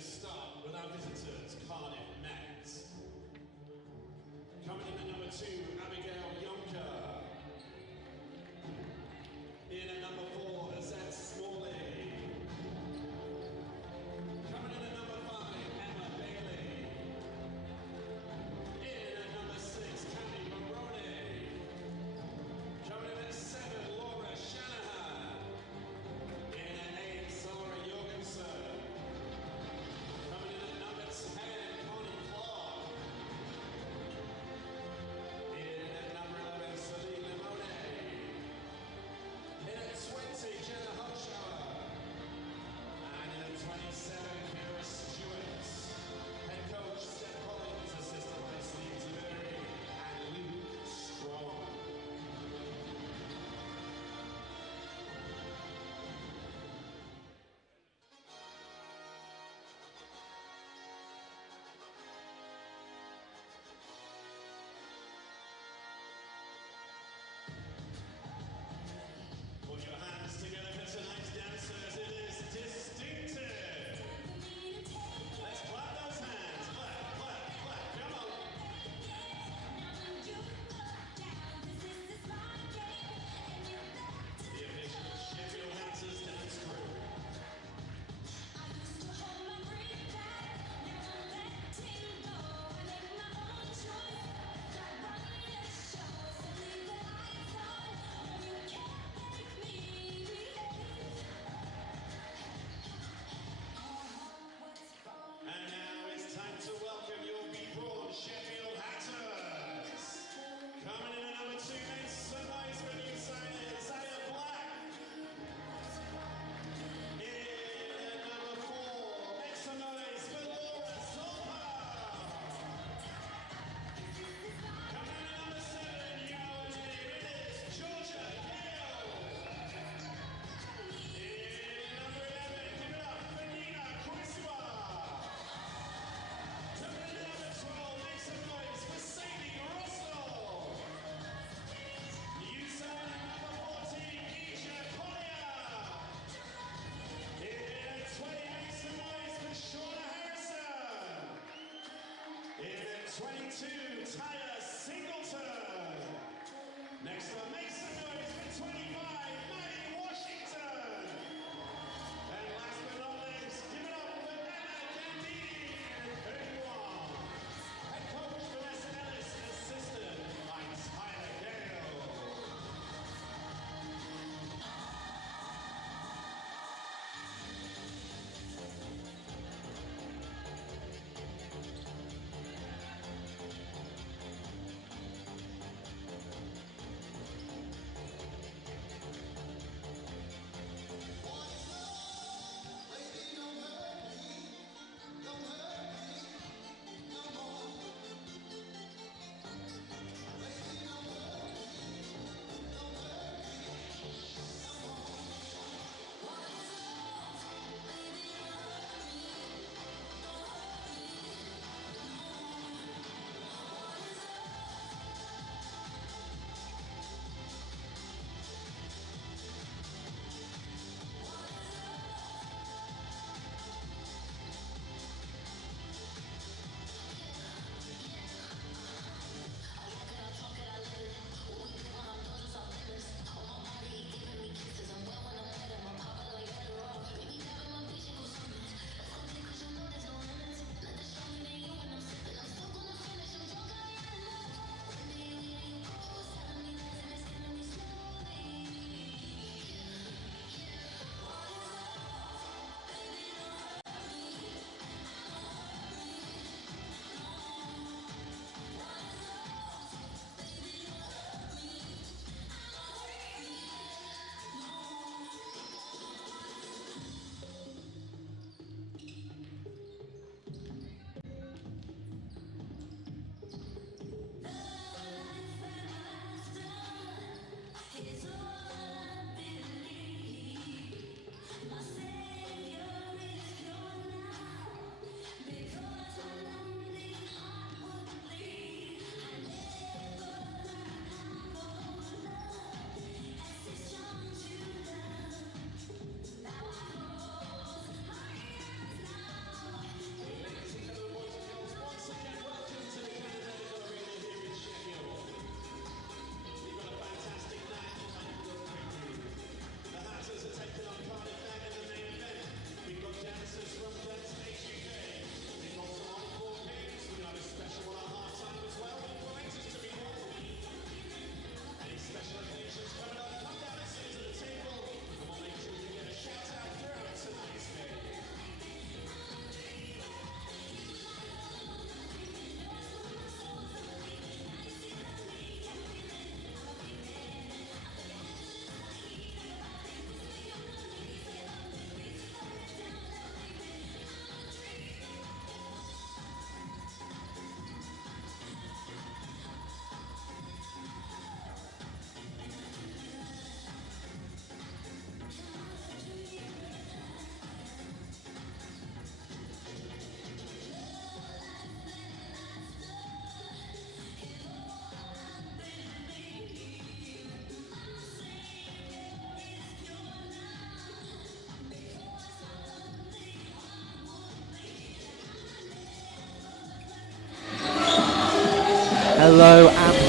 to start with our visitors, Cardiff Met. Coming in at number 2, Abigail Yonker. In at number 4, Azette Smalley. Coming in at number 5, Emma Bailey. In at number 6, Cammy Maroney. Coming in at 7, Laura Shanahan. In at 8, Sarah Jorgensen. Coming in at number 10, Connie Clark. In at number 11, Celine Limone. In at 20, Jenna Hochschauer. And in at 27, Kara Stewart. Head coach, Steph Collins, assisted by Steve Taveri and Luke Strong. Put your hands together for tonight's dancers. It is distinctive. Let's clap those hands. Clap, clap, clap. Come on. The official Sheffield Hatters dance crew. And now it's time to welcome your Braun Sheffield Hatters. Coming in at number 2, make some noise when you sign it. Isaiah Black. In at number 4, make some noise for Laura Zolper. Coming in at number 7, you know her name. It is Georgia Gale. In at number 11, give it up for Nina Koiswa. Coming in at number 12, make some noise for Sadie Russell. You sign at number 14, Isha Collier. In at 20, make some noise for Shauna Harrison. In at 22, Taya Singleton. Next up, make some noise for 25, Maddie Washington. And last but not least, give it up for Anna Gandini and Kirkwan. Head coach Vanessa Ellis, assisted by Tyler Gale.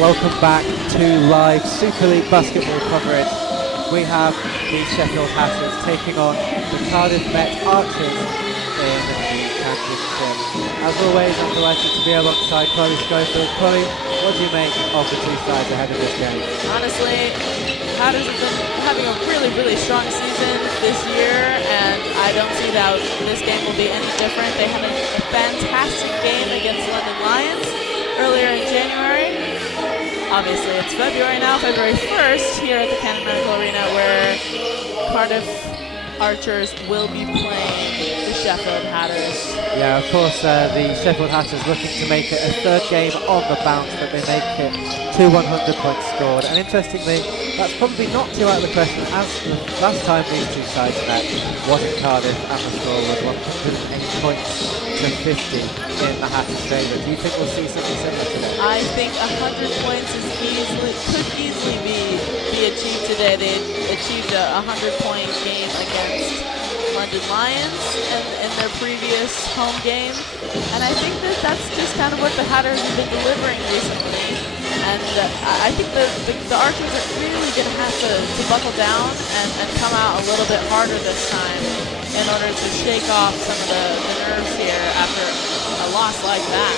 welcome back to live Super League basketball coverage. We have the Sheffield Hatters taking on the Cardiff Met Archers in the championship. As always, I'm delighted to be alongside Chloe Schofield. Chloe, what do you make of the two sides ahead of this game? Honestly, Hatters have been having a really, really strong season this year, and I don't see that this game will be any different. They had a fantastic game against London Lions earlier in January. Obviously, it's February now, February 1st, here at the Cannon Medical Arena, where Cardiff Archers will be playing the Sheffield Hatters. Yeah, of course, the Sheffield Hatters looking to make it a third game on the bounce, but they make it 2 100 points scored. And interestingly, that's probably not too out of the question, as the last time these two sides met was in Cardiff, and the score was 108 points to 50 in the Hatters' favour. Do you think we'll see something similar today? I think 100 points could easily be achieved today. They achieved a 100-point game against London Lions in their previous home game, and I think that's just kind of what the Hatters have been delivering recently. And I think the Archers are really going to have to buckle down and come out a little bit harder this time in order to shake off some of the nerves here after a loss like that.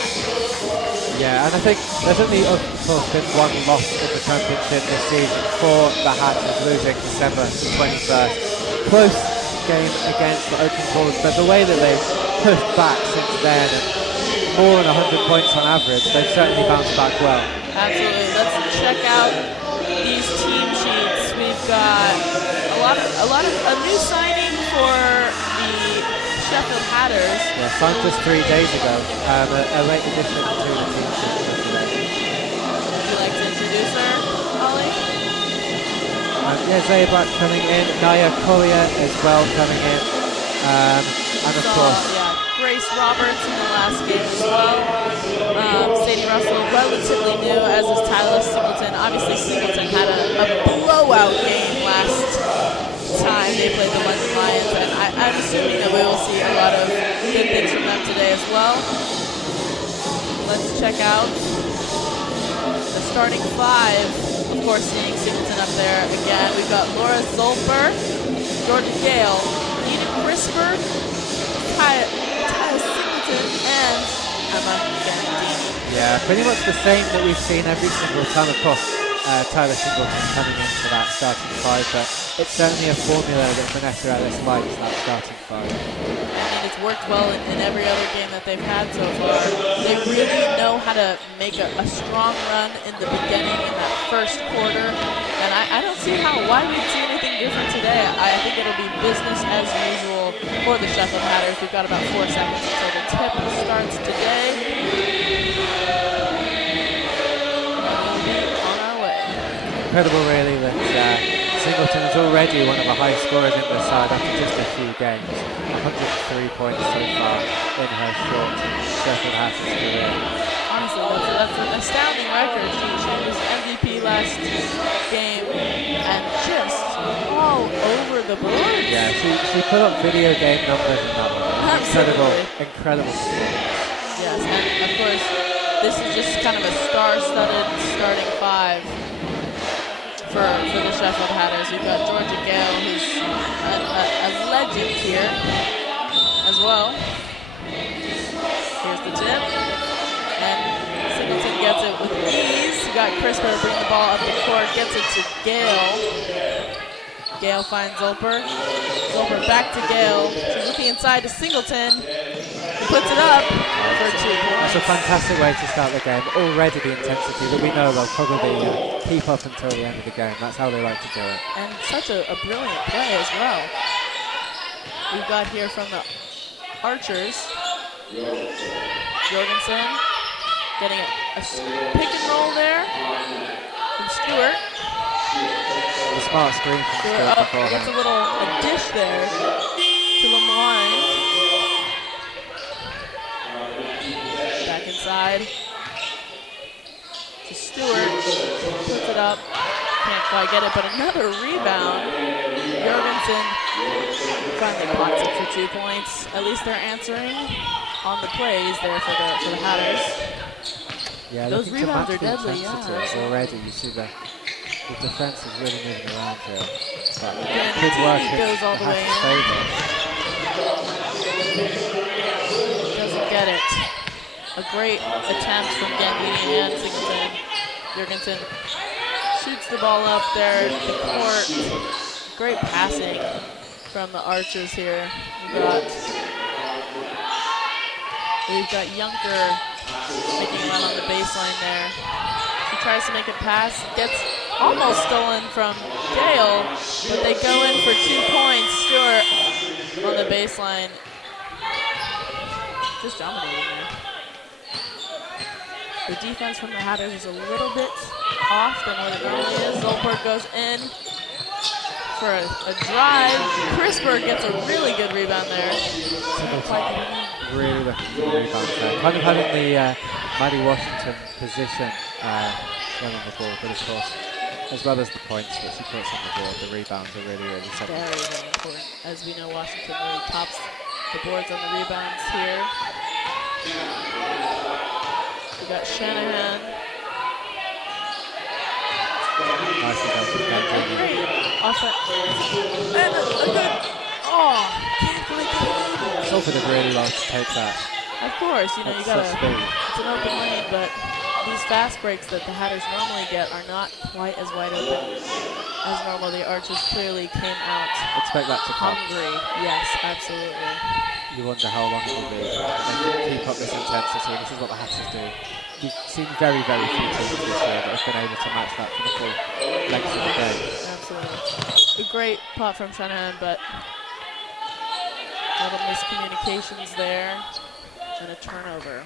Yeah, and I think there's only, of course, been one loss in the championship this season for the Hatters, losing December 21st. Close game against the Oakham Bulls, but the way that they've pushed back since then, and more than 100 points on average, they've certainly bounced back well. Absolutely. Let's check out these team sheets. We've got a new signing for the Sheffield Hatters. Yeah, signed just 3 days ago. A late addition to the team sheet for today. Would you like to introduce her, Ollie? Yeah, Zaybak coming in, Naya Collier as well coming in, and of course Grace Roberts in the last game as well. Sadie Russell, relatively new, as is Tyler Singleton. Obviously, Singleton had a blowout game last time they played the London Lions, and I'm assuming that we will see a lot of good things from them today as well. Let's check out the starting five. Of course, seeing Singleton up there again. We've got Laura Zolper, Jordan Gale, Eden Crisper, Tyler Singleton, and Emma Gandini. Yeah, pretty much the same that we've seen every single time. Of course, Tyler Singleton coming into that starting five, but it's certainly a formula that Vanessa Ellis likes, that starting five. I mean, it's worked well in every other game that they've had so far. They really know how to make a strong run in the beginning, in that first quarter, and I don't see why we'd see anything different today. I think it'll be business as usual for the Sheffield Hatters. We've got about 4 seconds until the tip starts today. Incredible, really, that Singleton is already one of the high scorers in the side after just a few games. 103 points so far in her short Sheffield Hatters career. Honestly, that's an astounding record. She was MVP last game and just all over the board. Yeah, she put up video game numbers in that one. Incredible performance. Yes, and of course, this is just kind of a star-studded starting five for the Sheffield Hatters. We've got Georgia Gale, who's a legend here as well. Here's the tip. And Singleton gets it with ease. You got Crisper to bring the ball up the court, gets it to Gale. Gale finds Zolper. Zolper back to Gale. She's looking inside to Singleton. He puts it up for 2 points. It's a fantastic way to start the game. Already the intensity that we know they'll probably keep up until the end of the game. That's how they like to do it. And such a brilliant play as well. We've got here from the Archers, Jorgensen getting a pick and roll there from Stewart. The smart screen from Stewart beforehand. Gets a dish there to Lemoine. Back inside to Stewart. Puts it up. Can't quite get it, but another rebound. Jorgensen finally pots it for 2 points. At least they're answering on the plays there for the Hatters. Yeah, those looking to rebounds match are the deadly, intensity yeah. already. You see the defense is really moving around here. But Again, good work he in goes all the way Hatters' favour. Doesn't get it. A great attempt from Gandini and Singleton. Jurgensen shoots the ball up there at the court. Great passing from the Archers here. We've got Junker making a run on the baseline there. She tries to make a pass, gets almost stolen from Gale, but they go in for 2 points. Stewart on the baseline, just dominating there. The defense from the Hatters is a little bit off than what it normally is. Zolberg goes in for a drive. Crisper gets a really good rebound there. Really looking for the rebound there. Kind of having the Maddie Washington position running the ball, but of course, as well as the points that she puts on the board, the rebounds are really, really something. Very, very important. As we know, Washington really tops the boards on the rebounds here. We got Shanahan. Nicely done from Gandini. Offense. And a good. Oh, can't believe it. Salford have really well to take that. Of course, you know, you gotta. Such speed. It's an open lane, but these fast breaks that the Hatters normally get are not quite as wide open as normal. The Archers clearly came out Expect that to come. hungry. Yes, absolutely. You wonder how long it will be. They can keep up this intensity. This is what the Hatters do. You've seen very, very few teams this year that have been able to match that for the full length of the game. Absolutely. A great pot from Shanahan, but little miscommunications there and a turnover.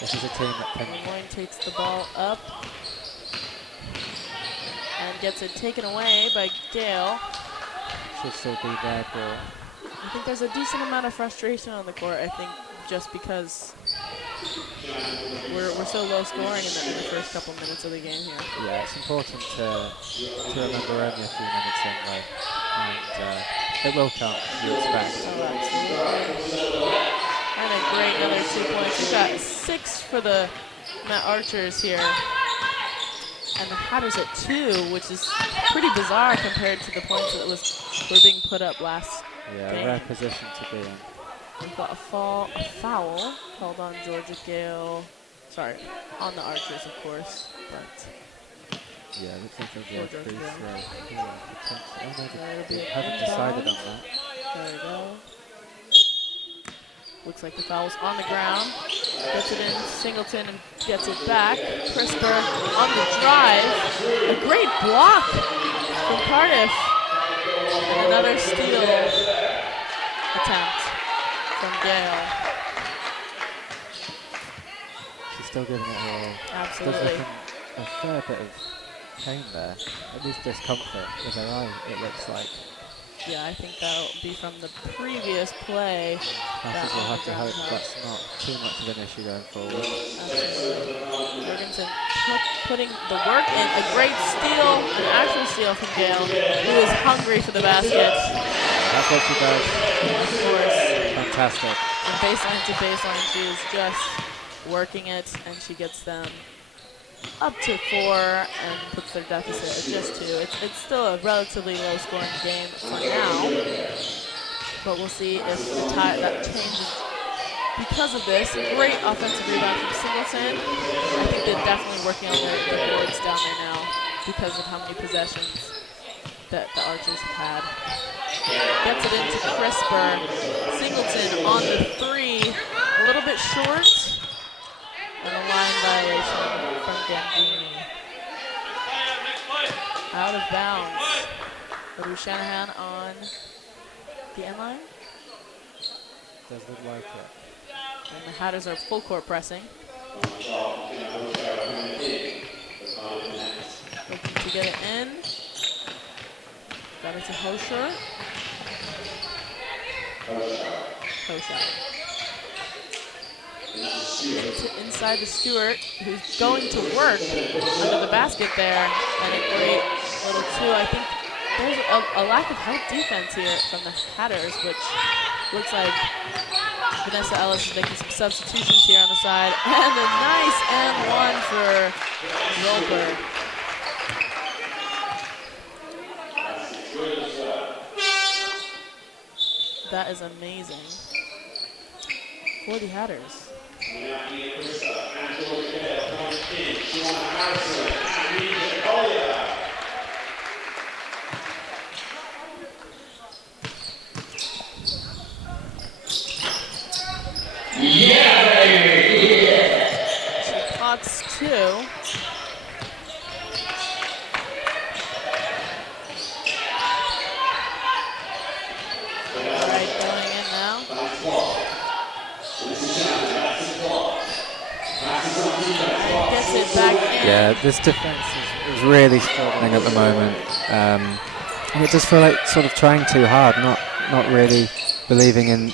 This is a team that can. Lemoyne takes the ball up and gets it taken away by Gale. Should still be their ball. I think there's a decent amount of frustration on the court, I think, just because we're so low scoring in the first couple minutes of the game here. Yeah, it's important to remember only a few minutes in though, and it will come, you expect. Oh, absolutely. And a great another 2 points. We've got 6 for the Met Archers here. And the Hatters at 2, which is pretty bizarre compared to the points that were being put up last Yeah, game. rare position to be in. We've got a foul called on Georgia Gale. Sorry, on the Archers, of course. But Yeah, looks like there'll be a free throw. That'll be They an haven't decided on inbound. that. There we go. Looks like the foul's on the ground. Gets it in, Singleton, and gets it back. Crisper on the drive. A great block from Cardiff. And another steal attempt from Gale. She's still giving it her all. Absolutely. There's looking a fair bit of pain there, at least discomfort with her eye, it looks like. Yeah, I think that'll be from the previous play. Hatters will have to hope that's not too much of an issue going forward. Absolutely. Jorgensen putting the work in. A great steal, an actual steal from Gale, who is hungry for the basket. That's what she does. Of course. Fantastic. From baseline to baseline, she is just working it, and she gets them up to 4 and puts their deficit at just 2. It's still a relatively low-scoring game for now, but we'll see if that changes because of this. A great offensive rebound from Singleton. I think they're definitely working on their boards down there now because of how many possessions that the Archers have had. Gets it into Crisper. Singleton on the 3, a little bit short. And a line violation from Gandini. Out of bounds. Lou Shanahan on the end line. Does look like it. And the Hatters are full court pressing. Looking to get it in. Got it to Hosher. Hosher. Inside to Stewart, who's going to work under the basket there, and a great little 2. I think there's a lack of help defense here from the Hatters, which looks like Vanessa Ellis is making some substitutions here on the side. And a nice and one for Zolberg. That is amazing for the Hatters. Yeah, baby! Yeah. She pots two. All right, going in now. And gets it back in. Yeah, this defense is really struggling at the moment. And it does feel like sort of trying too hard, not really believing in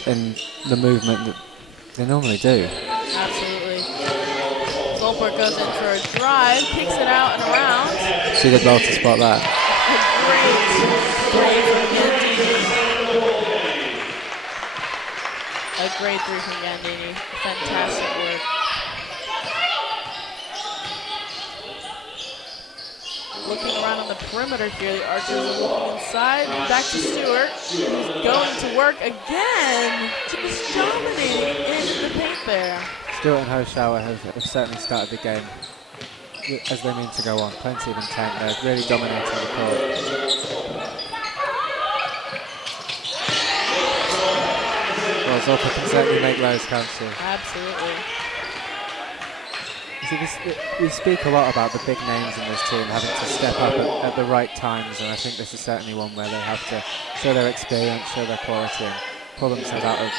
the movement that they normally do. Absolutely. Zolberg goes in for a drive, kicks it out and around. She did well to spot that. A great three from Gandini. A great three from Gandini. Fantastic work. Looking around on the perimeter here, the Archers are looking inside. Back to Stewart, who's going to work again. Just dominating in the paint there. Stewart and Hoshauer have certainly started the game as they mean to go on. Plenty of intent. They're really dominating the court. Well, Zolberg can certainly make those, can't she? Absolutely. You see, we speak a lot about the big names in this team having to step up at the right times, and I think this is certainly one where they have to show their experience, show their quality, and pull themselves out of,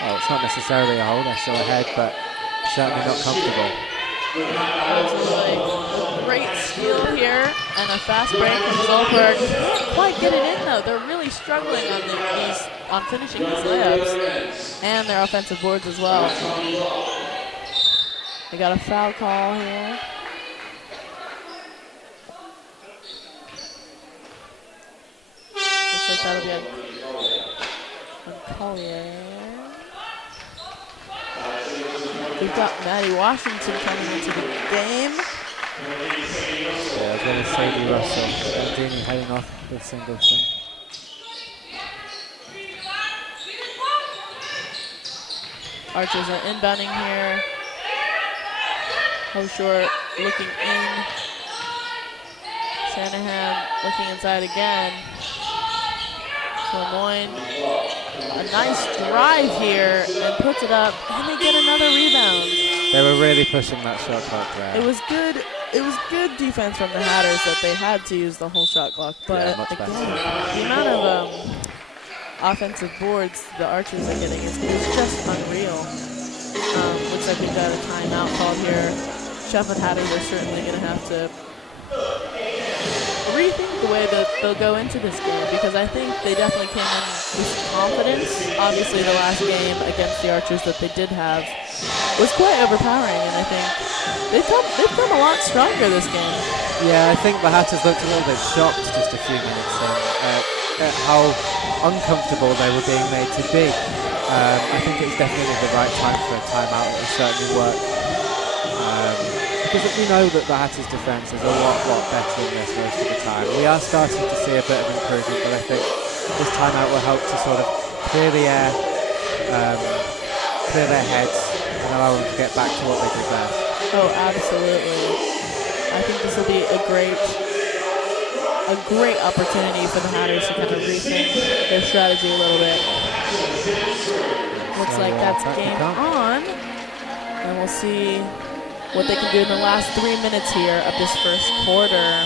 well, it's not necessarily a hole, they're still ahead, but certainly not comfortable. Absolutely. A great steal here and a fast break from Zolberg. Can't quite get it in though. They're really struggling on finishing these layups and their offensive boards as well. They got a foul call here. Looks like that'll be on Collier. We've got Maddie Washington coming into the game. Yeah, as well as Sadie Russell. Gandini heading off with Singleton. Archers are inbounding here. Hoshore looking in. Shanahan looking inside again. Lemoyne, a nice drive here and puts it up, and they get another rebound. They were really pushing that shot clock there. It was good. It was good defense from the Hatters that they had to use the whole shot clock. But yeah, again, the amount of offensive boards the Archers are getting is just unreal. Looks like we've got a timeout called here. Sheffield Hatters are certainly going to have to rethink the way that they'll go into this game, because I think they definitely came in with confidence. Obviously, the last game against the Archers that they did have was quite overpowering, and I think they've come a lot stronger this game. Yeah, I think the Hatters looked a little bit shocked just a few minutes in at how uncomfortable they were being made to be. I think it's definitely the right time for a timeout. It will certainly work. Because we know that the Hatters' defence is a lot better than this most of the time. We are starting to see a bit of improvement, but I think this timeout will help to sort of clear the air, clear their heads, and allow them to get back to what they did best. Oh, absolutely. I think this will be a great opportunity for the Hatters to kind of rethink their strategy a little bit. Looks like that's game on, and we'll see what they can do in the last 3 minutes here of this first quarter.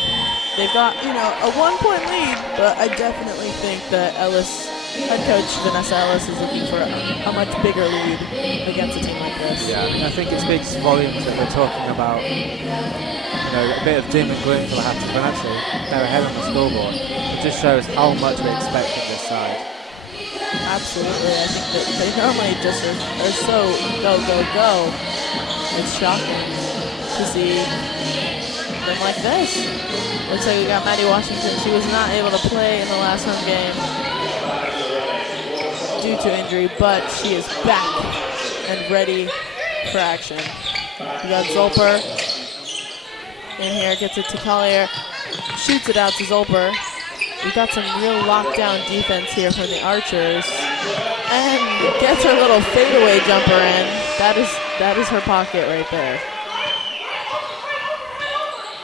They've got, a 1-point lead, but I definitely think that head coach Vanessa Ellis is looking for a much bigger lead against a team like this. Yeah, I think it speaks volumes that we're talking about, a bit of doom and gloom for the Hatters, but actually they're ahead on the scoreboard. It just shows how much we expect from this side. Absolutely. I think that they normally just are so go. It's shocking to see them like this. Looks like we got Maddie Washington. She was not able to play in the last home game due due to injury, but she is back and ready for action. We got Zolper in here, gets it to Collier, shoots it out to Zolper. We've got some real lockdown defense here from the Archers, and gets her little fadeaway jumper in. That is her pocket right there.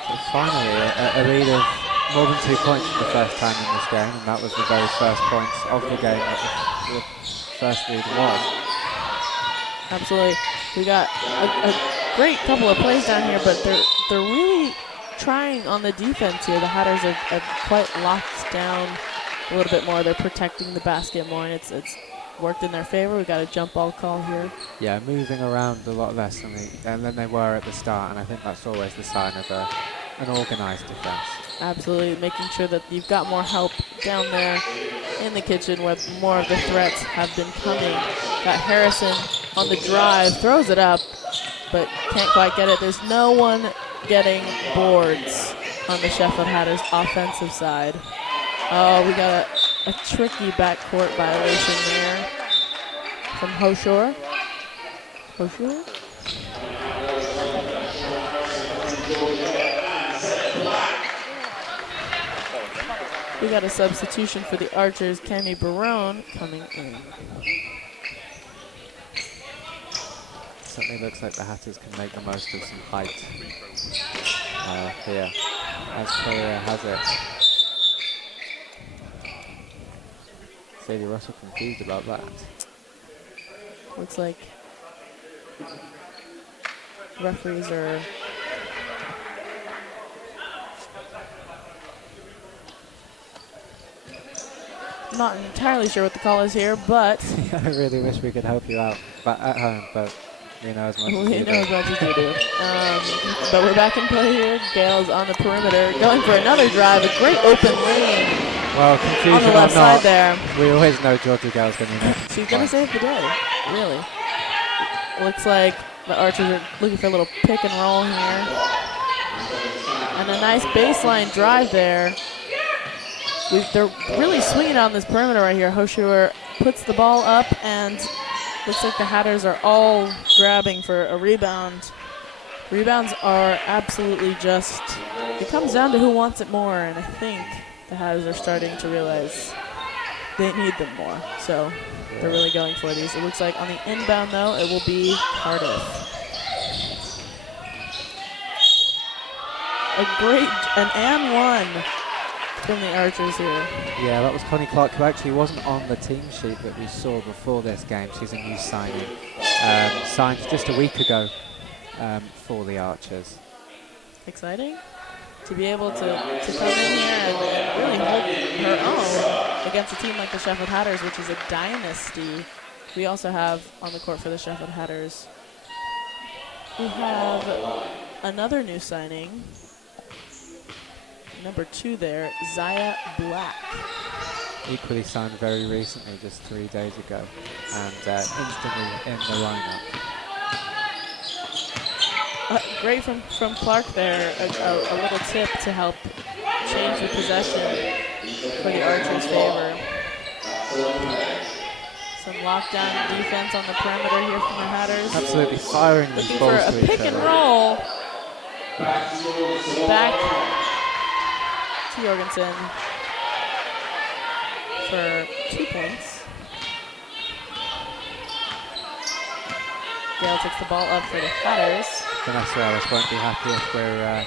So finally, a lead of more than 2 points for the first time in this game, and that was the very first points of the game that the first lead was. Absolutely. We got a great couple of plays down here, but they're really trying on the defense here. The Hatters are quite locked down a little bit more. They're protecting the basket more, and it's worked in their favor. We got a jump ball call here. Yeah, moving around a lot less than they were at the start, and I think that's always the sign of an organised defence. Absolutely, making sure that you've got more help down there in the kitchen where more of the threats have been coming. Got Harrison on the drive, throws it up, but can't quite get it. There's no one getting boards on the Sheffield Hatters offensive side. Oh, we got a tricky backcourt violation there from Hoshore. We got a substitution for the Archers, Cami Barone, coming in. Certainly looks like the Hatters can make the most of some height here, as Korea has it. Sadie Russell confused about that. Looks like referees are not entirely sure what the call is here, but I really wish we could help you out at home, but we know as much as you do. But we're back in play here. Gale's on the perimeter, going for another drive, a great open lane. Well, confusion on the left or not, side there. We always know Georgia Gale's going to be making. She's going to save the day, really. Looks like the Archers are looking for a little pick and roll here. And a nice baseline drive there. They're really swinging on this perimeter right here. Hoshua puts the ball up, and looks like the Hatters are all grabbing for a rebound. Rebounds are absolutely just, it comes down to who wants it more, and I think the Hatters are starting to realize they need them more. So they're really going for these. It looks like on the inbound, though, it will be Cardiff. An and one from the Archers here. Yeah, that was Connie Clark, who actually wasn't on the team sheet that we saw before this game. She's a new signing. Signed just a week ago for the Archers. Exciting to be able to come in here and really hold her own against a team like the Sheffield Hatters, which is a dynasty. We also have on the court for the Sheffield Hatters, we have another new signing. Number 2 there, Zaya Black. Equally signed very recently, just 3 days ago, and instantly in the lineup. Great from Clark there, a little tip to help change the possession for the Archers' favor. Some lockdown defense on the perimeter here from the Hatters. Absolutely firing these looking balls for to a each pick and other. roll. Back to Jorgensen for 2 points. Gale takes the ball up for the Hatters. Vanessa Ellis won't be happy if we're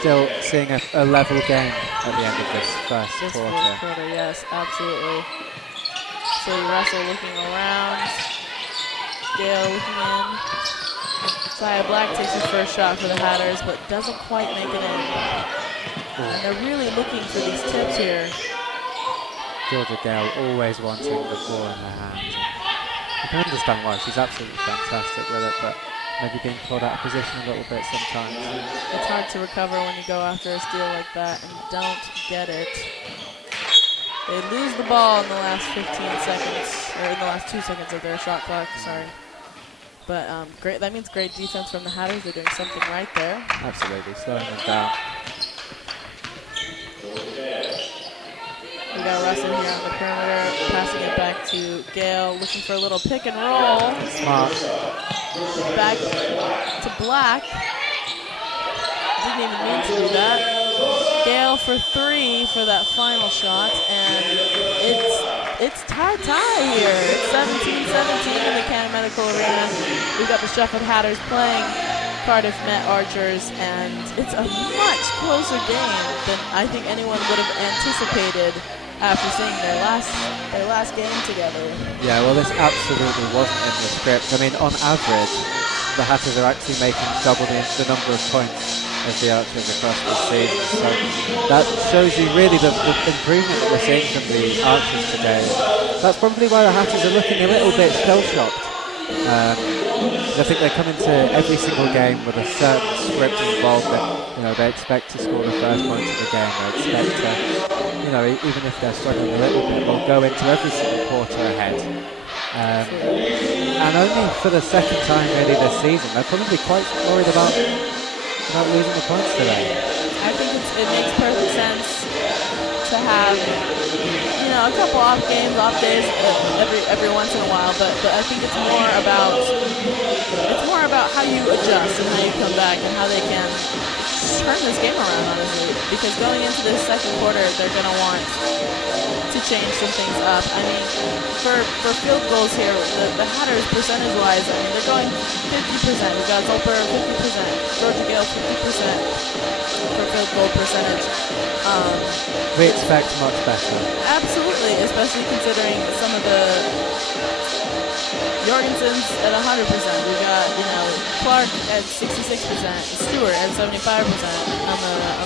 still seeing a level game at the end of this first quarter. Fourth quarter, yes, absolutely. So Russell looking around. Gale looking in. Zaya Black takes his first shot for the Hatters, but doesn't quite make it in. And they're really looking for these tips here. Georgia Gale always wanting the ball in their hands. You can understand why. She's absolutely fantastic with it, but maybe being pulled out of position a little bit sometimes. It's hard to recover when you go after a steal like that and don't get it. They lose the ball in the last 15 seconds, or in the last 2 seconds of their shot clock, sorry. But great. That means great defense from the Hatters. They're doing something right there. Absolutely, slowing them down. We We got Russell here on the perimeter, passing it back to Gale, looking for a little pick and roll. Smart. Back to Black. Didn't even mean to do that. Gale for 3 for that final shot, and it's tie here. It's 17-17 in the Cardiff Medical Arena. We've got the Sheffield Hatters playing Cardiff Met Archers, and it's a much closer game than I think anyone would have anticipated after seeing their last game together. Yeah, well, this absolutely wasn't in the script. I mean, on average, the Hatters are actually making double the number of points as the Archers across the season. So that shows you really the improvement that we're seeing from the Archers today. That's probably why the Hatters are looking a little bit shell-shocked. I think they come into every single game with a certain script involved that, they expect to score the first point of the game. They expect to, even if they're struggling a little bit, they'll go into every single quarter ahead. And only for the second time really this season, they're probably quite worried about losing the points today. I think it makes perfect sense to have, a couple off days every once in a while, but I think it's more about how you adjust and how you come back and how they can turn this game around, honestly. Because going into this second quarter, they're going to want to change some things up. I mean, for field goals here, the Hatters percentage-wise, they're going 50%. We've got Zolper 50%, Georgia Gale 50% for field goal percentage. We expect much better. Absolutely, especially considering some of the Jorgensen's at 100%. We've got, Clark at 66%, Stewart at 75% on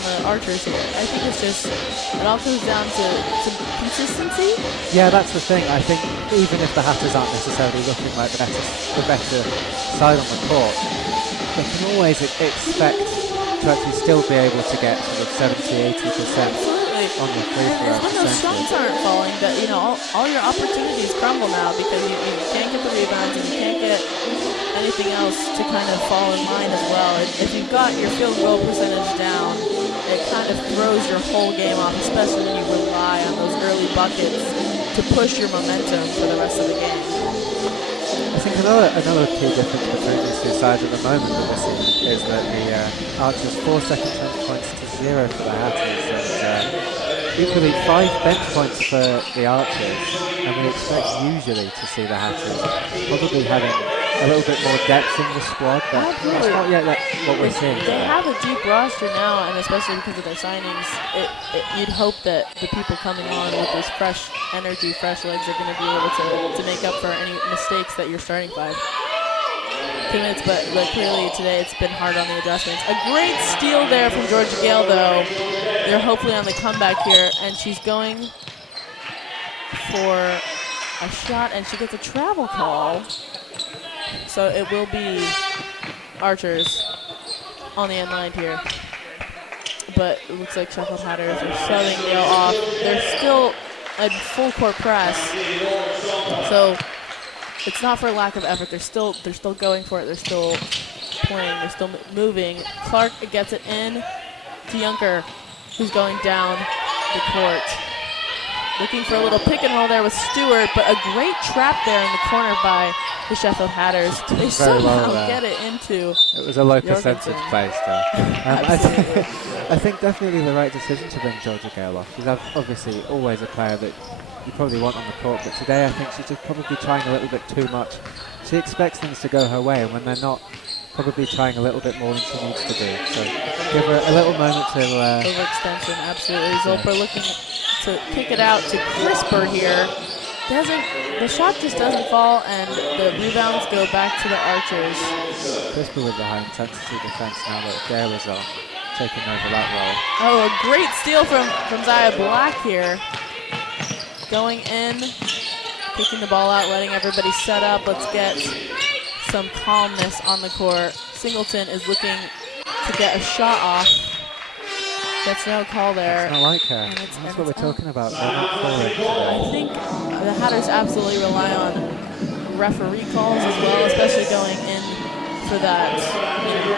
the Archers here. I think it all comes down to consistency. Yeah, that's the thing. I think even if the Hatters aren't necessarily looking like the better side on the court, they can always expect to actually still be able to get sort of 70-80%. On the free throw. When those shots aren't falling, that all your opportunities crumble now because you can't get the rebounds and you can't get anything else to kind of fall in line as well. If you've got your field goal percentage down, it kind of throws your whole game off, especially when you rely on those early buckets to push your momentum for the rest of the game. I think another key difference between these two sides at the moment that we're seeing is that the Archers 4 second chance points to 0 for the Hatters, and equally 5 bench points for the Archers, and we expect usually to see the Hatters probably having a little bit more depth in the squad, but that's not yet what we're seeing. They have a deep roster now, and especially because of their signings, you'd hope that the people coming on with this fresh energy, fresh legs are going to be able to make up for any mistakes that your starting five commits, but clearly today it's been hard on the adjustments. A great steal there from Georgia Gale, though. They're hopefully on the comeback here, and she's going for a shot, and she gets a travel call. So it will be Archers on the end line here. But it looks like Sheffield Hatters are shoving Gale off. They're still a full court press. So it's not for lack of effort. They're still going for it. They're still playing. They're still moving. Clark gets it in to Junker, who's going down the court. Looking for a little pick and roll there with Stewart, but a great trap there in the corner by the Sheffield Hatters. They somehow get it into. It was a low percentage play still. I think definitely the right decision to bring Georgia Gale off. She's obviously always a player that you probably want on the court, but today I think she's just probably trying a little bit too much. She expects things to go her way, and when they're not, probably trying a little bit more than she needs to do. So give her a little moment to... Overextension, absolutely. Zolper looking to kick it out to Crisper here. The shot just doesn't fall, and the rebounds go back to the Archers. Crisper with the high-intensity defense now that Gale is on, taking over that role. Oh, a great steal from Zaya Black here. Going in, kicking the ball out, letting everybody set up. Let's get some calmness on the court. Singleton is looking to get a shot off. Gets no call there. It's not like her. That's what we're talking about. They're not forward. I think the Hatters absolutely rely on referee calls as well, especially going in for that.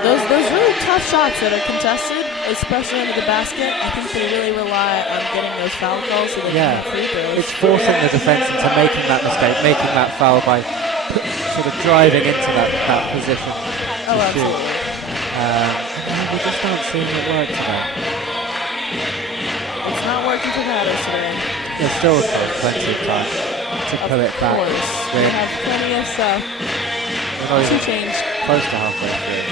Those really tough shots that are contested. especially under the basket, I think they really rely on getting those foul calls so they can have free throws. It's forcing the defense into making that mistake, making that foul by sort of driving into that position to shoot. We just aren't seeing it work today. It's not working for the Hatters today. There's still plenty of time to pull it back. Of course. We have plenty of stuff to change. Close to halfway through.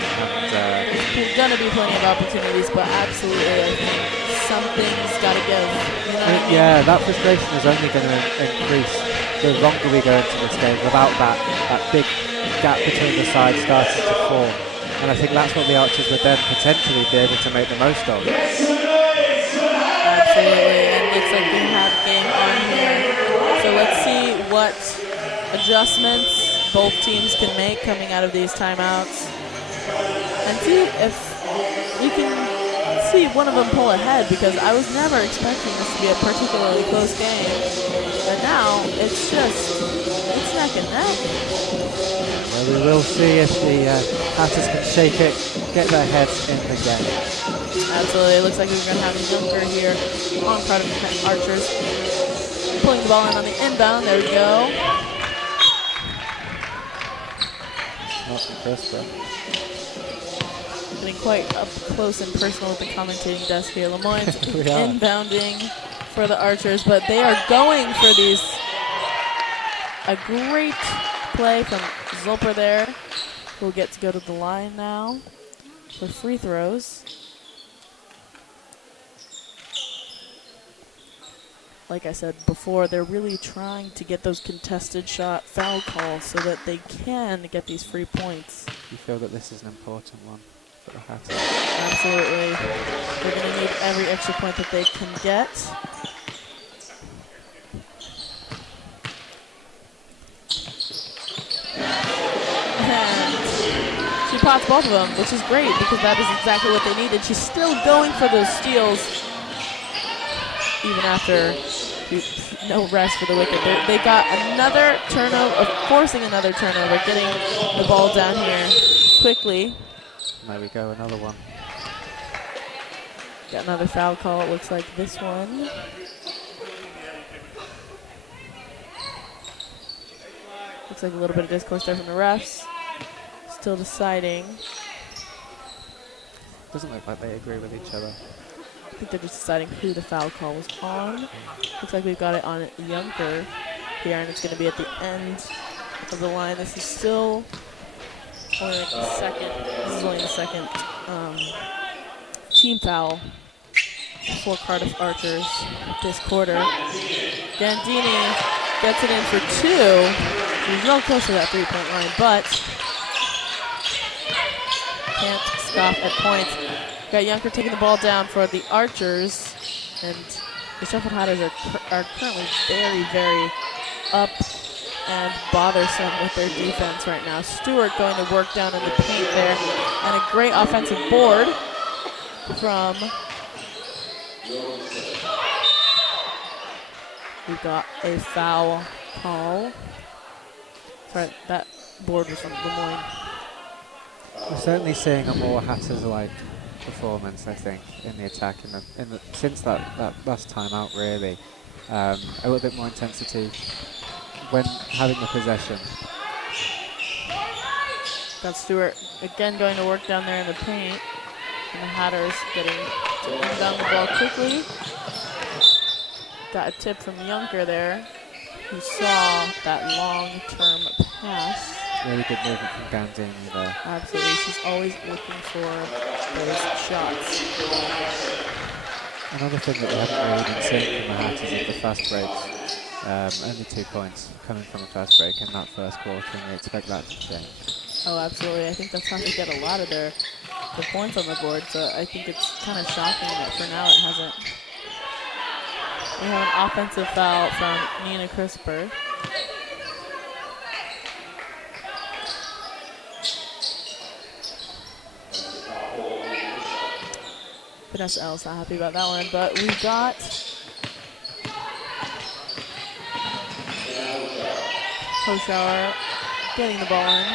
And, there's going to be plenty of opportunities, but absolutely, I think something's got to give. You know what I mean? Yeah, that frustration is only going to increase the longer we go into this game without that big gap between the sides starting to form. And I think that's what the Archers would then potentially be able to make the most of. Absolutely, and it looks like we have game on here. So let's see what adjustments both teams can make coming out of these timeouts. And see if you can see one of them pull ahead, because I was never expecting this to be a particularly close game. But now it's neck and neck. Well, we will see if the Hatters can shake it, get their heads in the game. Absolutely. It looks like we're going to have Junker here on Cardiff Met Archers. Pulling the ball in on the inbound. There we go. Not from Crisper. Getting quite up close and personal with the commentating desk here. Lemoyne's inbounding for the Archers, but they are going for these. A great play from Zolper there, who'll get to go to the line now for free throws. Like I said before, they're really trying to get those contested shot foul calls so that they can get these free points. You feel that this is an important one for the Hatters? Absolutely. They're going to need every extra point that they can get. And she pots both of them, which is great because that is exactly what they needed. She's still going for those steals even after no rest for the Wicked. They got another turnover, forcing another turnover, getting the ball down here quickly. There we go, another one. Got another foul call, it looks like this one. Looks like a little bit of discourse there from the refs. Still deciding. Doesn't look like they agree with each other. I think they're just deciding who the foul call was on. Looks like we've got it on Junker here, and it's going to be at the end of the line. This is still only like the second. This is only the second team foul for Cardiff Archers this quarter. Gandini gets it in for two. He's real close to that three-point line, but can't scoff at points. Got Junker taking the ball down for the Archers, and the Sheffield Hatters are currently very, very up and bothersome with their defense right now. Stewart going to work down in the paint there, and a great offensive board from. We got a foul call. Sorry, that board was from Lemoyne. We're certainly seeing a more Hatters-like performance, I think, in the attack since that last time out, really. A little bit more intensity when having the possession. Got Stewart again going to work down there in the paint, and the Hatters getting to inbound the ball quickly. Got a tip from Junker there, who saw that long-term pass. Really good movement from Gandini there. Absolutely, she's always looking for those shots. Another thing that we haven't really been seeing from the Hatters is the fast breaks. Only 2 points coming from a fast break in that first quarter, and we expect that to change. Oh, absolutely. I think that's how they get a lot of their points on the board, so I think it's kind of shocking that for now it hasn't. We have an offensive foul from Nina Crisper. Vanessa L's not happy about that one, but we got Hoschauer getting the ball in.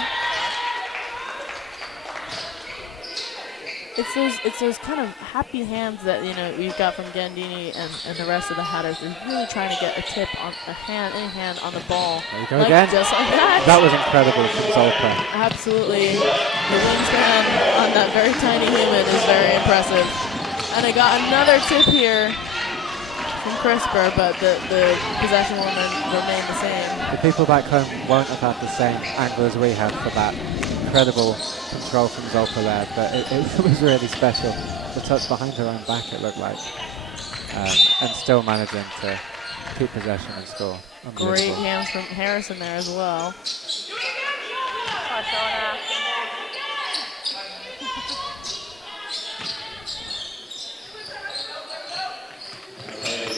it's those kind of happy hands that we've got from Gandini and the rest of the Hatters. They're really trying to get a tip on any hand on the ball. There you go again. Just like that. That was incredible from Zolper. Absolutely. The wingspan on that very tiny human is very impressive. And I got another tip here from Crisper, but the possession will remain the same. The people back home won't have had the same angle as we had for that incredible control from Zolper there, but it was really special. The touch behind her own back, it looked like, and still managing to keep possession and score. Great hands from Harrison there as well.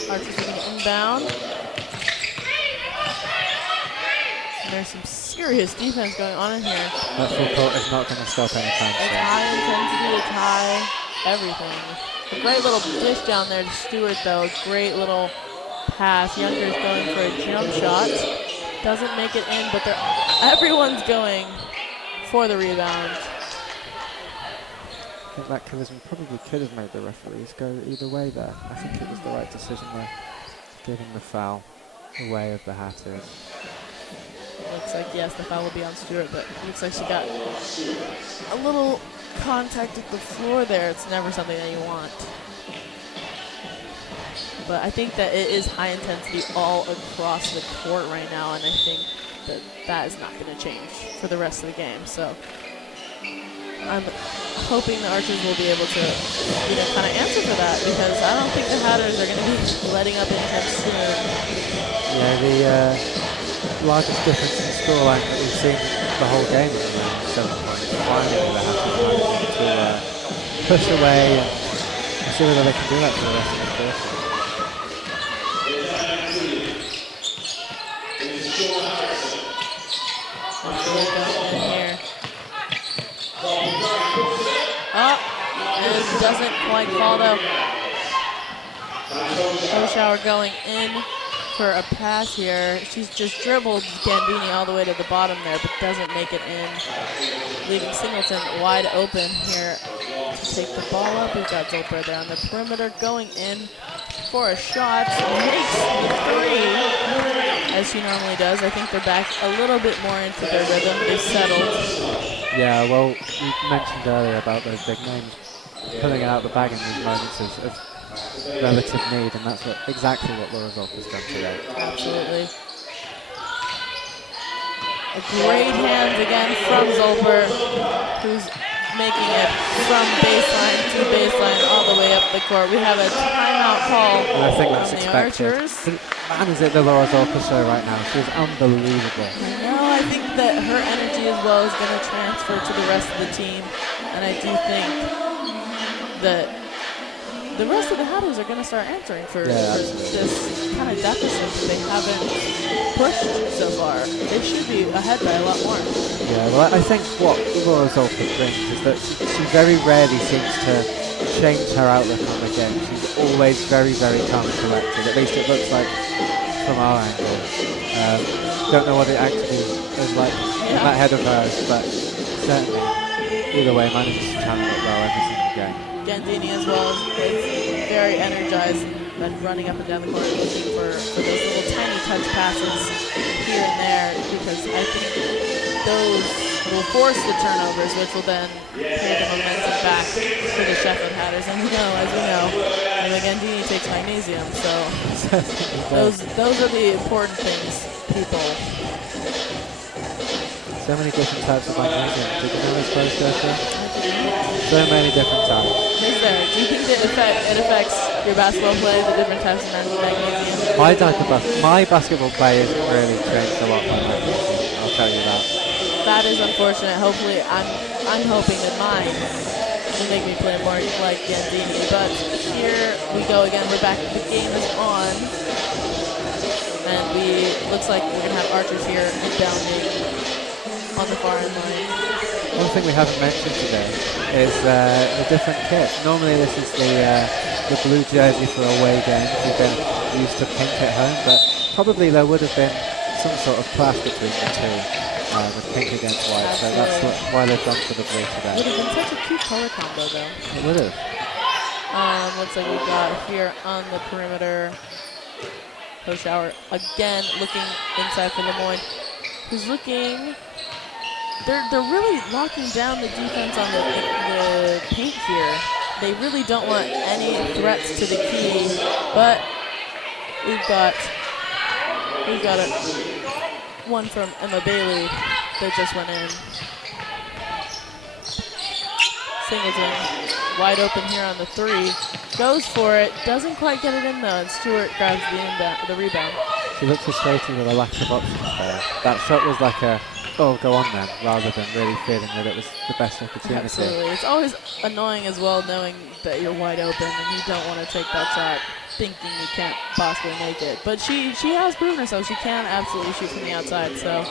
Archers getting inbound. And there's some serious defense going on in here. That full court is not going to stop anytime soon. It's high intensity, it's high everything. A great little dish down there to Stewart though. Great little pass. Younger's going for a jump shot. Doesn't make it in, but everyone's going for the rebound. I think that collision probably could have made the referees go either way there. I think it was the right decision there, giving the foul away of the Hatters. It looks like, yes, the foul will be on Stewart, but it looks like she got a little contact at the floor there. It's never something that you want. But I think that it is high intensity all across the court right now, and I think that is not going to change for the rest of the game. So I'm hoping the Archers will be able to, kind of answer for that, because I don't think the Hatters are going to be letting up anytime soon. Yeah, the largest difference in scoreline that we've seen the whole game is around 7 points. Finally, the Hatters managing to push away and see whether they can do that for the rest of the quarter. It doesn't quite fall though. Oshauer going in for a pass here. She's just dribbled Gandini all the way to the bottom there, but doesn't make it in, leaving Singleton wide open here to take the ball up. We've got Zolper there on the perimeter going in for a shot. Makes the three, as she normally does. I think they're back a little bit more into their rhythm. They've settled. Yeah, well, we mentioned earlier about those big names pulling it out the bag in these moments of relative need, and that's exactly what Laura Zolper's done today. Absolutely. A great hand again from Zolper, who's making it from baseline to baseline all the way up the court. We have a timeout call and I think that's from the expected. Archers. Man, is it the Laura Zolper show right now? She's unbelievable. I think that her energy as well is going to transfer to the rest of the team, and I do think that the rest of the Hatters are going to start answering for this kind of deficit that they haven't pushed so far. They should be ahead by a lot more. Yeah, well, I think what Laura Zolper brings is that she very rarely seems to change her outlook on the game. She's always very, very calm and collected. At least it looks like from our angle. Don't know what it actually is like in that head of hers, but certainly, either way, manages to channel it well every single game. Gandini as well is very energized and running up and down the court looking for those little tiny touch passes here and there, because I think those will force the turnovers, which will then pay the momentum back to the Sheffield Hatters. And as we know, Gandini takes magnesium, so those are the important things, people. So many different types of magnesium. Did you know it's supposed to? So many different types. Is there? Do you think that it affects your basketball play, the different types of magnesium? My basketball play isn't really changed a lot by magnesium, I'll tell you that. That is unfortunate. Hopefully, I'm hoping that mine will make me play more like Gandini. But here we go again. We're back. The game is on. And looks like we're going to have Archers here inbounding on the far end line. One thing we haven't mentioned today is the different kit. Normally this is the blue jersey for away games. We've been used to pink at home, but probably there would have been some sort of clash between the two. with pink against white. So that's why they've gone for the blue today. Would have been such a cute color combo, though. It would have. Looks like we've got here on the perimeter, Hoshauer again looking inside for Lemoyne, who's looking. They're really locking down the defense on the paint here. They really don't want any threats to the key, but we've got one from Emma Bailey that just went in. Singleton wide open here on the three, goes for it, doesn't quite get it in though, and Stewart grabs the rebound. She looked frustrated with a lack of options there. That shot was like a, oh, go on then, rather than really feeling that it was the best opportunity. Absolutely. It's always annoying as well knowing that you're wide open and you don't want to take that shot thinking you can't possibly make it. But she has proven herself. She can absolutely shoot from the outside. So I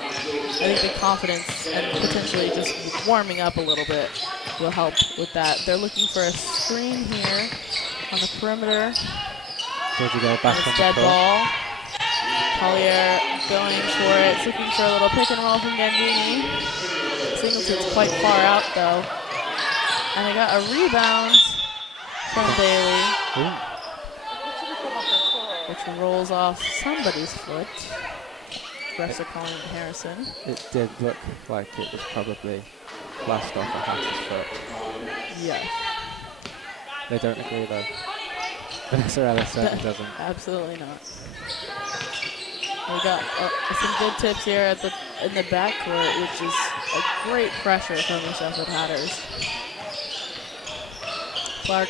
think the confidence and potentially just warming up a little bit will help with that. They're looking for a screen here on the perimeter. Georgie go back on the dead ball. Collier going for it, looking for a little pick and roll from Gandini. Singleton's quite far out though. And I got a rebound from Bailey, which rolls off somebody's foot. Refs are calling it Harrison. It did look like it was probably flashed off a Hatter's foot. Yeah. They don't agree though. Vanessa Ellis certainly doesn't. Absolutely not. We got some good tips here in the backcourt, which is a great pressure from the Sheffield Hatters. Clark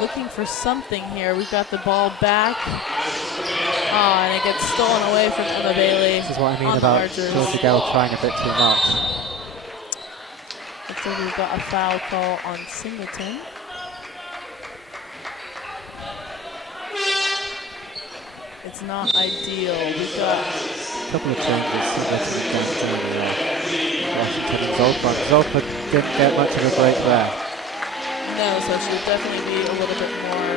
looking for something here. We've got the ball back. Oh, and it gets stolen away from Emma Bailey. This is what I mean about Georgie Gell trying a bit too much. Looks like we've got a foul call on Singleton. It's not ideal. We've got a couple of changes. Washington and Zolpa. Zolpa didn't get much of a break there. No, so she would definitely be a little bit more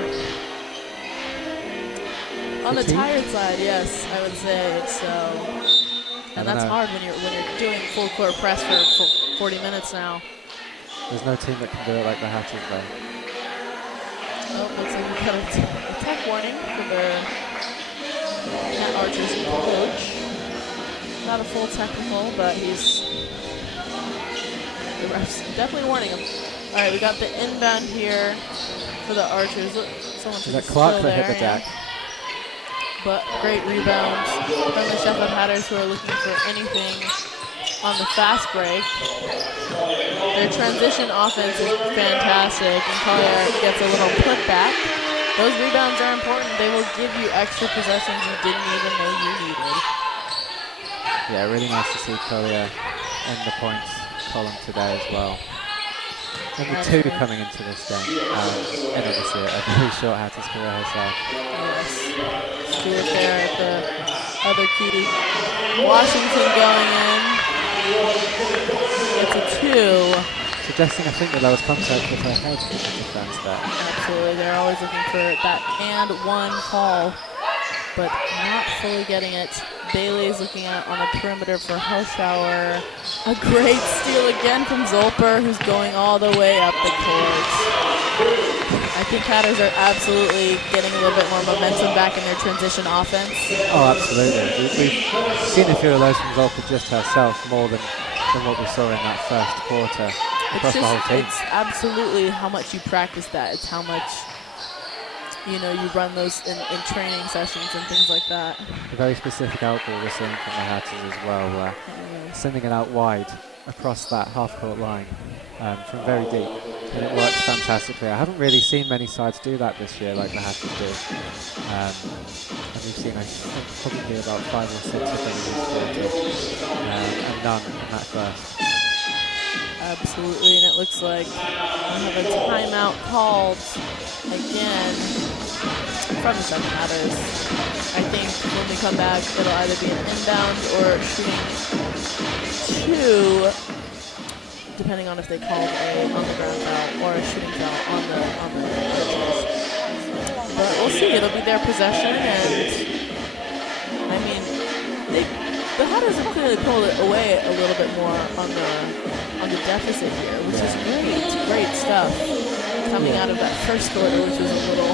on the tired side. Yes, I would say so. And that's hard when you're doing full court press for 40 minutes now. There's no team that can do it like the Hatters though. Oh, looks like we've got a tech warning for the Met Archers coach. Not a full technical, but the ref's definitely warning him. All right, we got the inbound here for the Archers. Someone is that Clark that hit the deck? But great rebounds from the Sheffield Hatters, who are looking for anything on the fast break. Their transition offense is fantastic, and Collier gets a little putback. Those rebounds are important. They will give you extra possessions you didn't even know you needed. Yeah, really nice to see Collier in the points column today as well. And the two coming into this game. And obviously a very short Hatters career herself. Yes. Stewart there at the other key. Washington going in. It's a two. Suggesting, I think, the lowest contact with her head in the defense there. Absolutely. They're always looking for that and one call, but not fully getting it. Bailey's looking at on the perimeter for Hoshauer. A great steal again from Zolper, who's going all the way up the court. I think Hatters are absolutely getting a little bit more momentum back in their transition offense. Oh, absolutely. We've seen a few of those from Zolper just herself, more than what we saw in that first quarter across the whole team. It's absolutely how much you practice that. It's how much you run those in training sessions and things like that. A very specific outball we're seeing from the Hatters as well, where sending it out wide across that half-court line from very deep, and it works fantastically. I haven't really seen many sides do that this year like the Hatters do. And we've seen, I think, probably about 5 or 6 of them in this quarter, and none in that first. Absolutely, and it looks like we have a timeout called again from the Sheffield Hatters. I think when we come back, it'll either be an inbound or shooting two, depending on if they called a on-the-ground foul or a shooting foul on the Archers. But we'll see. It'll be their possession, and I mean, the Hatters have really pulled it away a little bit more on the deficit here, which is great stuff coming out of that first quarter, which was a little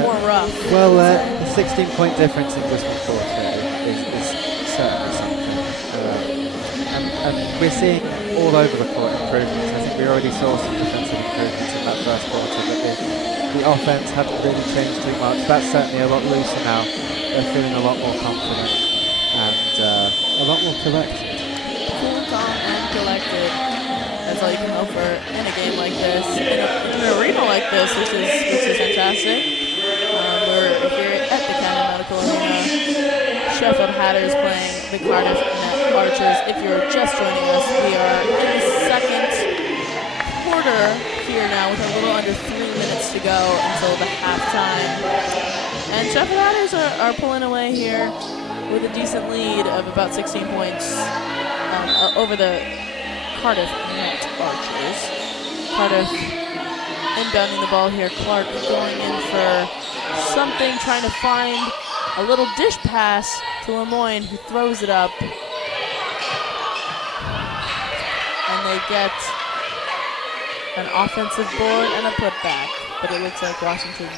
more rough. Well, the 16-point difference in just one quarter is certainly something. And we're seeing all over the court improvements. I think we already saw some defensive improvements in that first quarter, but the offense hadn't really changed too much. That's certainly a lot looser now. They're feeling a lot more confident and a lot more collected. Cool, calm, and collected. That's all you can hope for in a game like this, in an arena like this, which is fantastic. We're here at the Cardiff Medical Arena. Sheffield Hatters playing the Cardiff Met Archers. If you're just joining us, we are in the second quarter here now with a little under 3 minutes to go until the halftime. And Sheffield Hatters are pulling away here with a decent lead of about 16 points over the Cardiff Met Archers. Cardiff inbounding the ball here. Clark going in for something, trying to find a little dish pass to Lemoyne, who throws it up. And they get an offensive board and a putback. But it looks like Washington